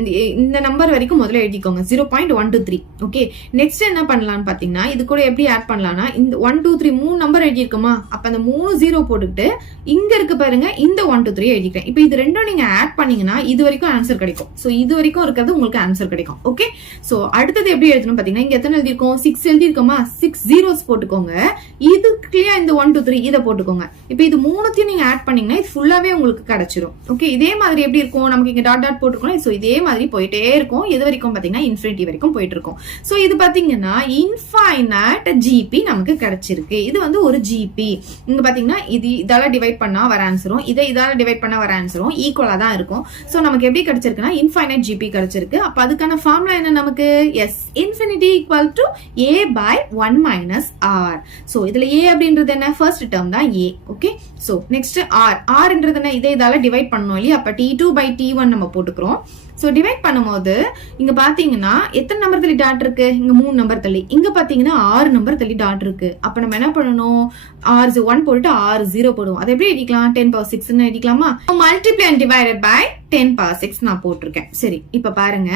இந்த நம்பர் வரைக்கும் முதல்ல எழுதிக்கோங்க 0.123. ஓகே, நெக்ஸ்ட் என்ன பண்ணலாம்னு பாத்தீங்கன்னா இது கூட எப்படி ஆட் பண்ணலாம்னா இந்த 1 2 3 3 நம்பர் எழுதிருக்கோமா, அப்ப அந்த 3 0 போட்டுக்கிட்டு இங்க இருக்கு பாருங்க இந்த 1 2 3 எழுதிக்கிறேன். இப்ப இது ரெண்டும் நீங்க ஆட் பண்ணீங்கன்னா இது வரைக்கும் ஆன்சர் கிடைக்கும். சோ இது வரைக்கும் இருக்கிறது உங்களுக்கு ஆன்சர் கிடைக்கும். ஓகே, சோ அடுத்தது எப்படி எழுதணும் பாத்தீங்கன்னா இங்க எத்தனை எழுதிருக்கோம்? 6 எழுதிருக்கோமா, 6 zeros போட்டுக்கோங்க. இதுக்குள்ளே இந்த 1 2 3 இதை போட்டுக்கோங்க. இப்ப இது மூணுத்தையும் நீங்க ஆட் பண்ணீங்கன்னா இது ஃபுல்லாவே உங்களுக்கு கிடைச்சிரும். ஓகே, இதே மாதிரி எப்படி இருக்கும்? நமக்கு இங்க டாட் டாட் போட்டுருக்கோம். சோ இதே மாதிரி போயிட்டே இருக்கும். எது வரைக்கும் பாத்தீங்கன்னா இன்ஃபினிட்டி வரைக்கும் போயிட்டு இருக்கும். சோ இது பாத்தீங்கன்னா இன்ஃபைனைட் ஜிபி நமக்கு கிடைச்சிருக்கு. இது வந்து ஒரு ஜிபி. இங்க பாத்தீங்கன்னா இதால டிவைட் பண்ணா வர ஆன்சரும் இதால டிவைட் பண்ணா வர ஆன்சரும் ஈக்குவலா தான் இருக்கும். சோ நமக்கு எப்படி கிடைச்சிருக்குன்னா இன்ஃபைனைட் ஜிபி கிடைச்சிருக்கு. அப்ப அதுக்கான ஃபார்முலா என்ன நமக்கு? S, infinity equal to a by 1 minus r. So இதுல a அப்படின்றது என்ன? ஃபர்ஸ்ட் டேர்ம் தான் a. Okay, so next r ன்றது என்ன? இதால டிவைட் பண்ணணும் இல்லையா. அப்ப t2 by t1 நம்ம போட்டுக்கிறோம். சோ டிவைட் பண்ணும்போது இங்க பாத்தீங்கன்னா எத்தனை நம்பர் தள்ளி டாட் இருக்கு? இங்க 3 நம்பர் தள்ளி. இங்க பாத்தீங்கன்னா 6 நம்பர் தள்ளி டாட் இருக்கு. அப்ப நம்ம என்ன பண்ணணும்? r1 போட்டு r0 போடுவோம். அதை எப்படி எழுதிக்கலாம்? 10 power 6 ன்னு எழுதிக்கலாமா? Multiply and divided by 10 power 6 நான் போட்டிருக்கேன். சரி இப்ப பாருங்க,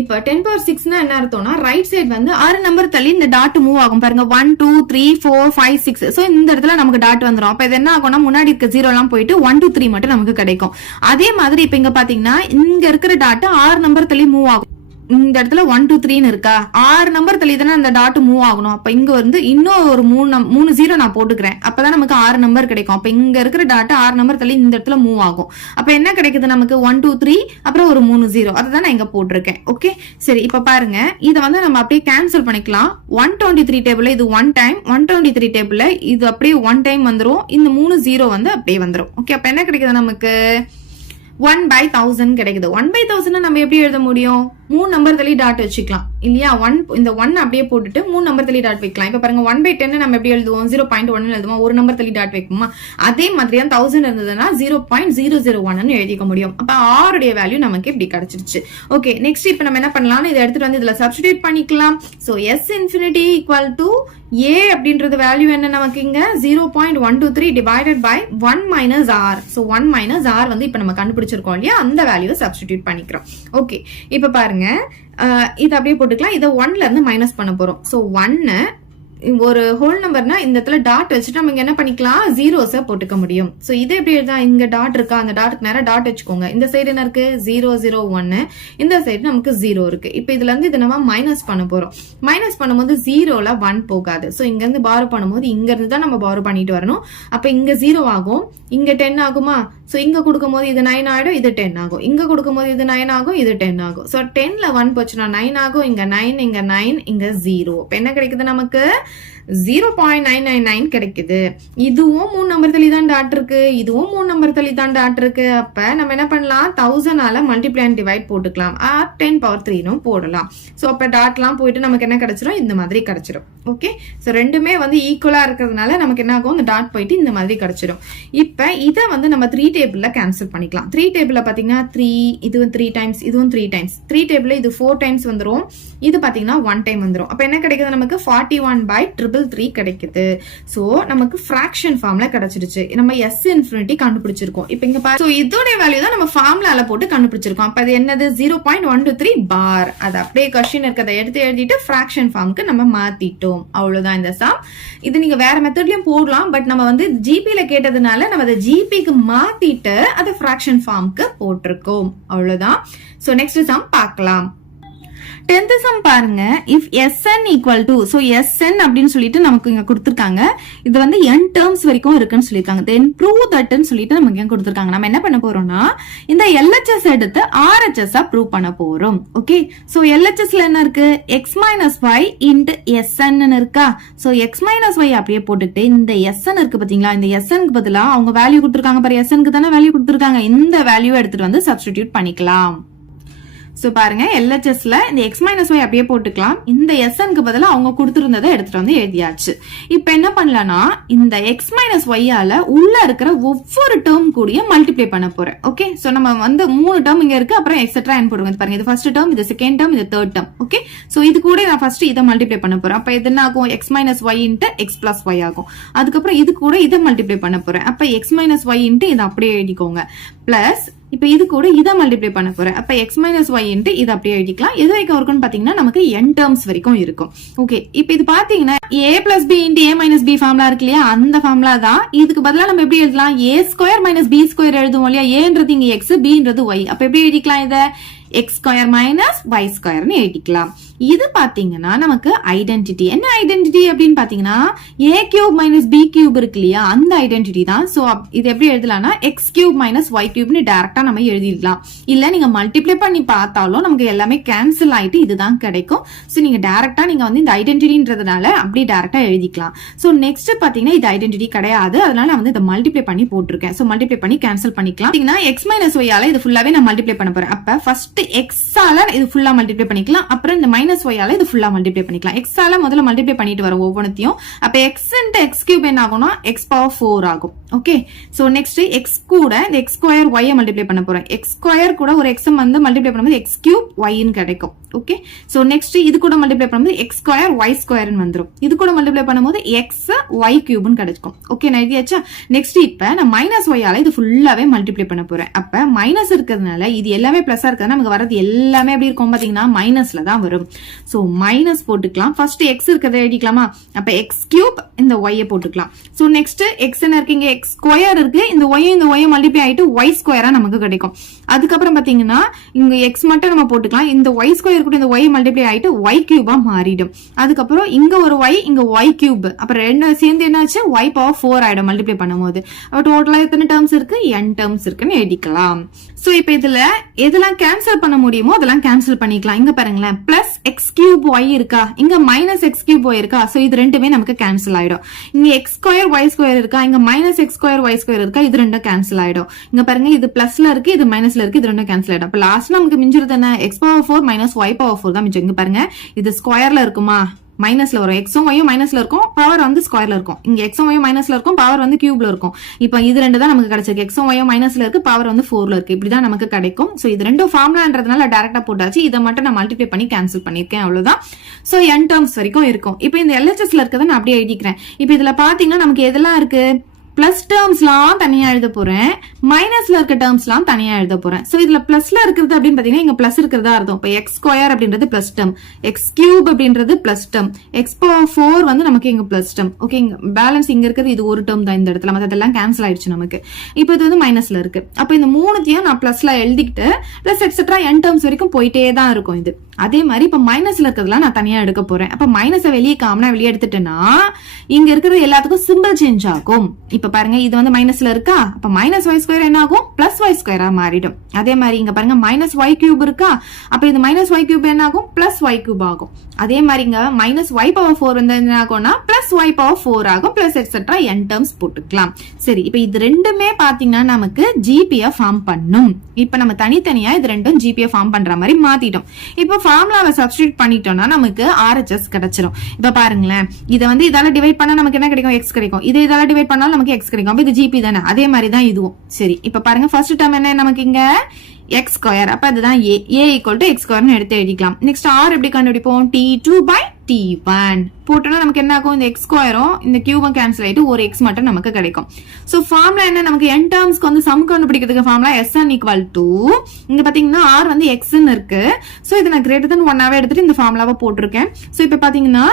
இப்ப 10 power 6னா என்ன அர்த்தம்னா ரைட் சைடு வந்து 6 நம்பர் தள்ளி இந்த டாட் மூவ் ஆகும் பாருங்க. 1 2 3 4 5 6. சோ இந்த இடத்துல நமக்கு டாட் வந்துரும். அப்ப இது என்ன ஆகும்னா முன்னாடி இருக்க 0 எல்லாம் போயிட்டு 1 2 3 மட்டும் நமக்கு கிடைக்கும். அதே மாதிரி இப்ப இங்க பாத்தீங்கன்னா இங்க இருக்கிற டாட் 6 நம்பர் தள்ளி மூவ் ஆகும். இந்த இடத்துல 1 2 3 இருக்கா, 6 நம்பர் தள்ளி தானே அந்த டாட் மூவ் ஆகணும். அப்ப இங்க வந்து இன்னும் ஒரு 3 0 நான் போட்டுக்கிறேன். அப்பதான் நமக்கு 6 நம்பர் கிடைக்கும். அப்ப இங்க இருக்கிற டாட் 6 நம்பர் தள்ளி இந்த இடத்துல மூவ் ஆகும். அப்ப என்ன கிடைக்குது நமக்கு? 1 2 3 அப்புறம் ஒரு 3 0. அதுதான் நான் இங்க போட்டிருக்கேன். ஓகே, சரி இப்ப பாருங்க இத வந்து நம்ம அப்படியே கேன்சல் பண்ணிக்கலாம். 123 டேபிள்ல இது 1 டைம், 123 டேபிள்ல இது அப்படியே 1 டைம் வந்துரும். இந்த 3 0 வந்து அப்படியே வந்துரும். ஓகே, அப்ப என்ன கிடைக்குது நமக்கு? 1 by 1000 கிடைக்குது. 1 by 1000 நம்ம எப்படி எழுத முடியும்? 3 நம்பர் தள்ளி டாட் வச்சுக்கலாம் இல்லையா. இந்த 1 அப்படியே போட்டுட்டு 3 நம்பர் தள்ளி டாட் வைக்கலாம். இப்ப பாருங்க 1 by 10 நம்ம எப்படி எழுதுவோம்? 0.1 எழுதுவோம். ஒரு நம்பர் தள்ளி டாட் வைக்குமா? அதே மாதிரி தான் 1000 இருந்ததுன்னா 0.001 எழுதிக்க முடியும். அப்ப r உடைய வேல்யூ நமக்கு இப்படி கிடைச்சிருச்சு. ஓகே, நெக்ஸ்ட் இப்ப நம்ம என்ன பண்ணலாம்? இதை எடுத்துட்டு வந்து இதுல சப்ஸ்டிடியூட் பண்ணிக்கலாம். So s infinity equal to a அப்படின்றது வேல்யூ என்ன நமக்கு? இங்க 0.123 divided by 1 minus r. So 1 minus r வந்து இப்ப நம்ம கண்டுபிடிச்சிருக்கோம் இல்லையா, அந்த வேல்யூவை சப்ஸ்டிடியூட் பண்ணிக்கிறோம். ஓகே, இப்ப பாருங்க இது அப்படியே போட்டுக்கலாம். இதை 1ல இருந்து மைனஸ் பண்ண போறோம். சோ 1 ஒரு ஹோல் நம்பர்னா இந்த இடத்துல டாட் வச்சுட்டு நம்ம என்ன பண்ணிக்கலாம்? ஜீரோஸை போட்டுக்க முடியும். சோ இது எப்படி எழுதா? இங்க டாட் இருக்கா, அந்த டாட்டுக்கு நேரம் டாட் வச்சுக்கோங்க. இந்த சைடு என்ன இருக்கு? 0 0 1. இந்த சைடு நமக்கு 0 இருக்கு. இப்ப இதுல இருந்து இதை நம்ம மைனஸ் பண்ண போறோம். மைனஸ் பண்ணும்போது 0ல 1 போகாது. சோ இங்க இருந்து பாரோ பண்ணும்போது இங்க இருந்து தான் நம்ம பாரோ பண்ணிட்டு வரணும். அப்ப இங்க 0 ஆகும், இங்க 10 ஆகுமா? சோ இங்க கொடுக்கும் போது இது 9 ஆயிடும், இது 10 ஆகும். இங்க கொடுக்கும் போது இது 9 ஆகும், இது 10 ஆகும். சோ 10ல 1 போச்சுன்னா 9 ஆகும். இங்க 9, இங்க 9, இங்க 0. இப்ப என்ன கிடைக்குது நமக்கு? 0.999 கிடைக்குது. இதுவும் 3 நம்பர் தள்ளி தான் டாட் இருக்கு, இதுவும் 3 நம்பர் தள்ளி தான் டாட் இருக்கு. அப்ப நம்ம என்ன பண்ணலாம்? 1000ஆல மல்டிப்ளை அண்ட் டிவைட் போட்டுக்கலாம். 10 power 3 போடலாம். சோ அப்ப டாட்லாம் போயிட்டு நமக்கு என்ன கிடைச்சிரும்? இந்த மாதிரி கிடைச்சிரும். ஓகே, சோ ரெண்டுமே வந்து ஈக்குவலா இருக்கிறதுனால நமக்கு என்ன ஆகும்? இந்த டாட் போயிட்டு இந்த மாதிரி கிடைச்சிரும். இப்ப இத வந்து நம்ம 3 டேபிள்ல கேன்சல் பண்ணிக்கலாம். 3 டேபிள்ல பாத்தீங்கன்னா 3, இதுவும் 3 டைம்ஸ், இதுவும் 3 டைம்ஸ். 3 டேபிள்ல இது 4 டைம்ஸ் வந்துரும், இது பாத்தீங்கன்னா 1 டைம் வந்துரும். அப்ப என்ன கிடைக்குது நமக்கு? 41 by 3 3 கிடைக்குது. சோ நமக்கு ஃபிராக்ஷன் ஃபார்ம்ல கிடைச்சிருச்சு. நம்ம s இன்ஃபினிட்டி கண்டுபிடிச்சிருக்கோம். இப்போ இங்க பாரு, சோ இதோட வேல்யூ தான் நம்ம ஃபார்முலால போட்டு கண்டுபிடிச்சிருக்கோம். அப்ப அது என்னது 0.123 பார். அது அப்படியே क्वेश्चन இருக்கதை எடுத்து எழுதிட்டு ஃபிராக்ஷன் ஃபார்முக்கு நம்ம மாத்திட்டோம். அவ்வளவுதான் இந்த சம். இது நீங்க வேற மெத்தட்லயும் போடலாம், பட் நம்ம வந்து ஜிபில கேட்டதுனால நம்ம அதை ஜிபிக்கு மாத்திட்டு அதை ஃபிராக்ஷன் ஃபார்முக்கு போட்டிருக்கோம். அவ்வளவுதான். சோ நெக்ஸ்ட் சம் பார்க்கலாம். 10th sum பாருங்க. if sn equal to, so sn அப்படின்னு சொல்லிட்டு நமக்கு இங்க கொடுத்திருக்காங்க. இது வந்து n terms வரைக்கும் இருக்குன்னு சொல்லிருக்காங்க. then prove that ன்னு சொல்லிட்டு நமக்கு இங்க கொடுத்திருக்காங்க. நம்ம என்ன பண்ண போறோம்னா இந்த LHS எடுத்து RHS ஆ ப்ரூவ் பண்ண போறோம். ஓகே, சோ LHSல என்ன இருக்கு? x minus y into sn ன்னு இருக்கா? சோ x minus y அப்படியே போட்டுட்டு இந்த sn இருக்கு பாத்தீங்களா, இந்த sn க்கு பதிலா அவங்க வேல்யூ கொடுத்திருக்காங்க பாரு, sn க்கு தானே வேல்யூ கொடுத்திருக்காங்க. இந்த வேல்யூ எடுத்துட்டு வந்து சப்ஸ்டிடியூட் பண்ணிக்கலாம். சோ பாருங்க, LHSல இந்த x minus y அப்படியே போட்டுக்கலாம். இந்த sn க்கு பதிலா அவங்க கொடுத்திருந்ததை எடுத்துட்டு வந்து எழுதியாச்சு. இப்போ என்ன பண்ணலாம்னா இந்த x minus y ஆல உள்ள இருக்கிற ஒவ்வொரு டேர்ம் கூடிய மல்டிப்ளை பண்ண போறேன். ஓகே, சோ நம்ம வந்து 3 டேர்ம் இங்க இருக்கு, அப்புறம் எக்ஸெட்ரா n போடுங்க. பாருங்க, இது ஃபர்ஸ்ட் டேர்ம், இது செகண்ட் டேர்ம், இது தேர்ட் டேர்ம். ஓகே, சோ இது கூட நான் ஃபர்ஸ்ட் இதை மல்டிப்ளை பண்ண போறேன். அப்ப இது என்ன ஆகும்? x minus y into x plus y ஆகும். அதுக்கப்புறம் இது கூட இதை மல்டிப்ளை பண்ண போறேன். அப்ப x minus y into இதை அப்படியே எழுதிக்கோங்க. பிளஸ் இப்ப இது கூட இதை மல்டிப்ளை பண்ண போறேன். அப்ப x minus y into இது அப்படியே எழுதிக்கலாம். எது வரைக்கும் இருக்கும்னு பாத்தீங்கன்னா நமக்கு n டேர்ம்ஸ் வரைக்கும் இருக்கும். ஓகே, இப்ப இது பாத்தீங்கன்னா a plus b into a minus b formula இருக்கு இல்லையா, அந்த ஃபார்முலா தான். இதுக்கு பதிலா நம்ம எப்படி எழுதலாம்? a square minus b square எழுதுவோம் இல்லையா. a-ன்றது இங்க x, b-ன்றது y. அப்ப எப்படி எழுதிக்கலாம்? இத x ஸ்கொயர் மைனஸ் y ஸ்கொயர்னு எழுதிக்கலாம். இது பாத்தீங்கன்னா நமக்கு ஐடென்டிட்டி. என்ன ஐடென்டிட்டி அப்படின்னு பாத்தீங்கன்னா a cube minus b cube இருக்கு இல்லையா, அந்த ஐடென்டிட்டி தான். சோ இது எப்படி எழுதலாம்னா x கியூப் மைனஸ் y கியூப்னு டைரக்டா நம்ம எழுதிடலாம். இல்ல நீங்க மல்டிப்ளை பண்ணி பார்த்தாலும் நமக்கு எல்லாமே கேன்சல் ஆயிட்டு இதுதான் கிடைக்கும். சோ நீங்க டைரக்டா நீங்க வந்து இந்த ஐடென்டிட்டின்றதுனால அப்படி டைரக்டா எழுதிக்கலாம். சோ நெக்ஸ்ட் பாத்தீங்கன்னா இது ஐடென்டிட்டி கிடையாது, அதனால நான் வந்து இதை மல்டிப்ளை பண்ணி போட்டிருக்கேன். சோ மல்டிப்ளை பண்ணி கேன்சல் பண்ணிக்கலாம். x மைனஸ் y ஆல இது ஃபுல்லாவே நான் மல்டிப்ளை பண்ண போறேன். அப்ப ஃபர்ஸ்ட் x ஆல இது ஃபுல்லா மல்டிப்ளை பண்ணிக்கலாம். அப்புறம் இந்த மைனஸ் y ஆல இது ஃபுல்லா மல்டிப்ளை பண்ணிக்கலாம். x ஆல முதல்ல மல்டிப்ளை பண்ணிட்டு வரோம் ஒவ்வொன்றையும். அப்ப x into x கியூப் என்ன ஆகும்னா x பவர் 4 ஆகும். ஓகே, சோ நெக்ஸ்ட் x கூட இந்த x ஸ்கொயர் y மல்டிப்ளை பண்ண போறேன். x ஸ்கொயர் கூட ஒரு x வந்து மல்டிப்ளை பண்ணும்போது x கியூப் y ன்னு கிடைக்கும். ஓகே, சோ நெக்ஸ்ட் இது கூட மல்டிப்ளை பண்ணும்போது x ஸ்கொயர் y ஸ்கொயர் ன்னு வந்துரும். இது கூட மல்டிப்ளை பண்ணும்போது x y கியூப் ன்னு கிடைக்கும். ஓகே, நான் எழுதியாச்சா? நெக்ஸ்ட் இப்ப நான் மைனஸ் y ஆல இது ஃபுல்லாவே மல்டிப்ளை பண்ண போறேன். அப்ப மைனஸ் இருக்கிறதுனால இது எல்லாமே பிளஸ்ஸா இருக்கிறதுனால நமக்கு வரது எல்லாமே எப்படி இருக்கும் பாத்தீங்கன்னா மைனஸ்ல தான் வரும். சோ மைனஸ் போட்டுக்கலாம். ஃபர்ஸ்ட் x இருக்கிறத எழுதிக்கலாமா? அப்ப x கியூப் இந்த y போட்டுக்கலாம். சோ நெக்ஸ்ட் x என்ன இருக்கு? இங்க x ஸ்கொயர் இருக்கு. இந்த y மல்டிப்ளை ஆயிட்டு y ஸ்கொயரா நமக்கு கிடைக்கும். அதுக்கப்புறம் பாத்தீங்கன்னா இங்க x மட்டும் நம்ம போட்டுக்கலாம். இந்த y ஸ்கொயர் கூட இந்த y மல்டிப்ளை ஆயிட்டு y கியூபா மாறிடும். அதுக்கப்புறம் இங்க ஒரு y, இங்க y கியூப், அப்புறம் ரெண்டு சேர்ந்து என்னாச்சு? y பவர் 4 ஆயிடும் மல்டிப்ளை பண்ணும்போது. அப்ப டோட்டலா எத்தனை டேர்ம்ஸ் இருக்கு? n டேர்ம்ஸ் இருக்குன்னு எழுதிக்கலாம். சோ இப்ப இதுல எதெல்லாம் கேன்சல் பண்ண முடியுமோ அதெல்லாம் கேன்சல் பண்ணிக்கலாம். இங்க பாருங்களேன், பிளஸ் எக்ஸ் கியூப் ஒய் இருக்கா, இங்க மைனஸ் எக்ஸ் கியூப் ஒய் இருக்கா. சோ இது ரெண்டுமே நமக்கு கேன்சல் ஆயிடும். இங்க எக்ஸ் ஸ்கொயர் ஒய் ஸ்கொயர் இருக்கா, இங்க minus x square y square இருக்கா, இது ரெண்டும் கேன்சல் ஆயிடும். இங்க பாருங்க, இது பிளஸ்ல இருக்கு, இது மைனஸ்ல இருக்கு, இது ரெண்டும் கேன்சல் ஆயிடும். அப்ப லாஸ்ட் நமக்கு மிஞ்சிருது என்ன? X power 4 minus y power 4 தான் மிஞ்சம். இங்க பாருங்க, இது ஸ்கொயர்ல இருக்குமா, மைனஸ்ல வரும். எக்ஸும் ஒய்யும் மைனஸ்ல இருக்கும், பவர் வந்து ஸ்கொயர்ல இருக்கும். இங்க எக்ஸும் ஒய்யும் மைனஸ்ல இருக்கும், பவர் வந்து கியூப்ல இருக்கும். இப்போ இது ரெண்டு தான் நமக்கு கிடைச்சிருக்கு. எக்ஸும் ஒய்யும் மைனஸ்ல இருக்கு, பவர் வந்து 4ல இருக்கு. இப்படிதான் நமக்கு கிடைக்கும். சோ இது ரெண்டும் ஃபார்முலான்றதுனால டைரக்டா போட்டாச்சு. இதை மட்டும் நான் மல்டிப்ளை பண்ணி கேன்சல் பண்ணிருக்கேன், அவ்வளவுதான். சோ n டேர்ம்ஸ் வரைக்கும் இருக்கும். இப்போ இந்த LHSல இருக்கதை நான் அப்படியே எழுதிக்கிறேன். இப்போ இதுல பாத்தீங்கன்னா நமக்கு எதெல்லாம் இருக்கு? பிளஸ் டேர்ம்ஸ்லாம் தனியா எழுத போறேன், மைனஸ்ல இருக்க டேர்ம்ஸ்லாம் தனியா எழுத போறேன். சோ இதுல பிளஸ்ல இருக்கிறது அப்படின்னு பாத்தீங்கன்னா இங்க பிளஸ் இருக்கிறதா அர்த்தம். இப்போ எக்ஸ் ஸ்கொயர் அப்படின்றது பிளஸ் டேர்ம், எக்ஸ் கியூப் அப்படின்றது பிளஸ் டேர்ம், எக்ஸ் பவர் 4 வந்து நமக்கு இங்க பிளஸ் டேர்ம். ஓகே, பேலன்ஸ் இங்க இருக்கிறது இது ஒரு டேர்ம் தான் இந்த இடத்துல, மத்ததெல்லாம் கேன்சல் ஆயிடுச்சு நமக்கு. இப்போ இது வந்து மைனஸ்ல இருக்கு. அப்ப இந்த மூணுத்தையும் நான் பிளஸ்ல எழுதிக்கிட்டு பிளஸ் எக்ஸெட்ரா n டேர்ம்ஸ் வரைக்கும் போயிட்டே தான் இருக்கும் இது. அதே மாதிரி இப்ப மைனஸ்ல இருக்கிறதுலாம் நான் தனியா எடுக்க போறேன். அப்ப மைனஸை வெளியே காமனா வெளியே எடுத்துட்டேன்னா இங்க இருக்கிறது எல்லாத்துக்கும் சிம்பிள் சேஞ்ச் ஆகும். இப்ப பாருங்க, இது வந்து மைனஸ்ல இருக்கா, அப்ப மைனஸ் ஒய் ஸ்கொயர் என்ன ஆகும்? பிளஸ் ஒய் ஸ்கொயரா மாறிடும். அதே மாதிரி இங்க பாருங்க, மைனஸ் ஒய் கியூப் இருக்கா, அப்ப இது மைனஸ் ஒய் கியூப் என்ன ஆகும்? பிளஸ் ஒய் கியூப் ஆகும். அதே மாதிரி இங்க மைனஸ் ஒய் பவர் 4 வந்து என்ன ஆகும்னா பிளஸ் ஒய் பவர் 4 ஆகும். பிளஸ் எக்ஸெட்ரா n டேர்ம்ஸ் போட்டுக்கலாம். சரி, இப்ப இது ரெண்டுமே பாத்தீங்கன்னா நமக்கு ஜிபியை ஃபார்ம் பண்ணும். இப்ப நம்ம தனித்தனியா இது ரெண்டும் ஜிபியை ஃபார்ம் பண்ற மாதிரி மாத்திட்டோம். இப்ப ஃபார்முலாவை சப்ஸ்டிட்யூட் பண்ணிட்டோம்னா நமக்கு RHS கிடைச்சிரும். இப்ப பாருங்களேன், இதை வந்து இதால டிவைட் பண்ணா நமக்கு என்ன கிடைக்கும்? எக்ஸ் கிடைக்கும். இது இதால டிவைட் பண்ணாலும் நமக்கு எக்ஸ் கிடைக்கும். அப்ப இது ஜிபி தானே, அதே மாதிரி தான் இதுவும். சரி, இப்ப பாருங்க, ஃபர்ஸ்ட் டேர்ம் என்ன நமக்கு இங்க? X square. அப்ப அதுதான் a ஈக்குவல் டு எக்ஸ் ஸ்கொயர்னு எடுத்து எழுதிக்கலாம். நெக்ஸ்ட் r எப்படி கண்டுபிடிப்போம்? t2 by t 61 போட்டோம்னா நமக்கு என்ன ஆகும், இந்த எக்ஸ் ஸ்கொயரும் இந்த கியூபும் கேன்சல் ஆயிட்டு ஒரு எக்ஸ் மட்டும் நமக்கு கிடைக்கும். சோ ஃபார்முலா என்ன, நமக்கு n டேர்ம்ஸ்க்கு வந்து சம் கண்டுபிடிக்கிறதுக்கு ஃபார்முலா Sn ஈக்குவல் டு இங்க பாத்தீங்கன்னா r வந்து xன்னு இருக்கு. சோ இது நான் கிரேட்டர் தென் 1 ஆவே எடுத்துட்டு இந்த ஃபார்முலாவை போட்டிருக்கேன். சோ இப்போ பாத்தீங்கன்னா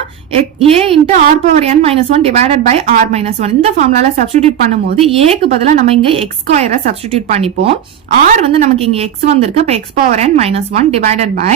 a into r power n minus 1 divided by r minus 1 இந்த ஃபார்முலால சப்ஸ்டிடியூட் பண்ணும்போது a க்கு பதிலா நம்ம இங்க x ஸ்கொயரை சப்ஸ்டிடியூட் பண்ணிப்போம். r வந்து நமக்கு இங்க x வந்திருக்கு, அப்ப x power n minus 1 divided by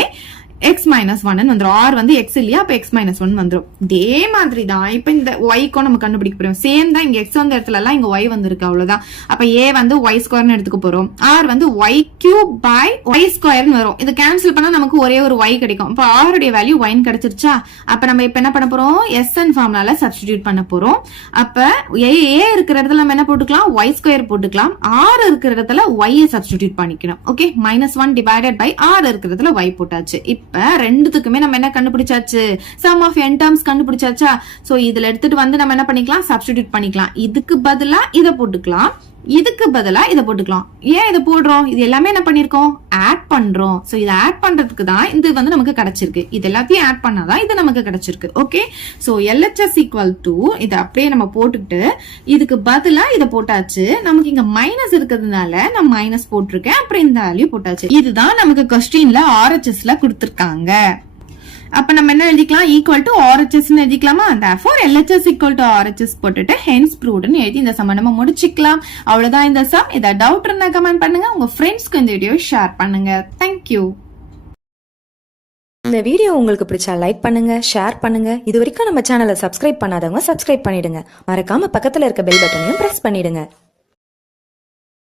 x minus 1 வந்துரும். r வந்து x இல்லையா, அப்ப x minus 1 வந்துரும். இதே மாதிரி தான் இப்ப இந்த y க்கும் நம்ம கண்டுபிடிக்க போறோம். சேம் தான், இங்க x வந்த இடத்துல எல்லாம் இங்க y வந்திருக்கு, அவ்வளவுதான். அப்ப a வந்து y ஸ்கொயர்னு எடுத்துக்க போறோம். r வந்து y cube by y ஸ்கொயர்னு வரும். இது கேன்சல் பண்ணா நமக்கு ஒரே ஒரு y கிடைக்கும். அப்ப r உடைய வேல்யூ y ன்னு கிடைச்சிருச்சா. அப்ப நம்ம இப்ப என்ன பண்ண போறோம், sn ஃபார்முலால சப்ஸ்டிடியூட் பண்ண போறோம். அப்ப a இருக்கிற இடத்துல நம்ம என்ன போட்டுக்கலாம், y ஸ்கொயர் போட்டுக்கலாம். r இருக்கிற இடத்துல y சப்ஸ்டிடியூட் பண்ணிக்கணும். ஓகே, -1 divided by r இருக்கிற இடத்துல y போட்டாச்சு. இப்ப ரெண்டுத்துக்குமே நம்ம என்ன கண்டுபிடிச்சாச்சு, சம் ஆஃப் n டேர்ம்ஸ் கண்டுபிடிச்சாச்சா. சோ இதுல எடுத்துட்டு வந்து நம்ம என்ன பண்ணிக்கலாம், சப்ஸ்டிடியூட் பண்ணிக்கலாம். இதுக்கு பதிலா இத போட்டுக்கலாம், இதுக்கு பதிலா இத போட்டுக்கலாம். ஏன் இத போடுறோம், இது எல்லாமே என்ன பண்ணிருக்கோம், ஆட் பண்றோம். சோ இத ஆட் பண்றதுக்கு தான் இது வந்து நமக்கு கிடைச்சிருக்கு. இது எல்லாத்தையும் ஆட் பண்ணாதான் இது நமக்கு கிடைச்சிருக்கு. Okay, so LHS equal to இத அப்படியே நம்ம போட்டுட்டு இதுக்கு பதிலா இத போட்டாச்சு. நமக்கு இங்க மைனஸ் இருக்கிறதுனால நான் மைனஸ் போட்டிருக்கேன், அப்புறம் இந்த வேல்யூ போட்டாச்சு. இதுதான் நமக்கு क्वेश्चनல RHSல கொடுத்திருக்காங்க. அப்ப நம்ம என்ன எழுதிக்கலாம், equal to RHS எழுதிக்கலாமா. therefore LHS equal to RHS போட்டுட்டு hence proved ன்னு எழுதி இந்த சம்ம நம்ம முடிச்சுக்கலாம். அவ்வளவுதான் இந்த சம். இத டவுட் இருந்தா கமெண்ட் பண்ணுங்க, உங்க ஃப்ரெண்ட்ஸ்க்கு இந்த வீடியோ ஷேர் பண்ணுங்க. தேங்க்யூ. இந்த வீடியோ உங்களுக்கு பிடிச்சா லைக் பண்ணுங்க, ஷேர் பண்ணுங்க. இது வரைக்கும் நம்ம சேனலை சப்ஸ்கிரைப் பண்ணாதவங்க சப்ஸ்கிரைப் பண்ணிடுங்க. மறக்காம பக்கத்துல இருக்க பெல் பட்டனையும் பிரஸ் பண்ணிடுங்க.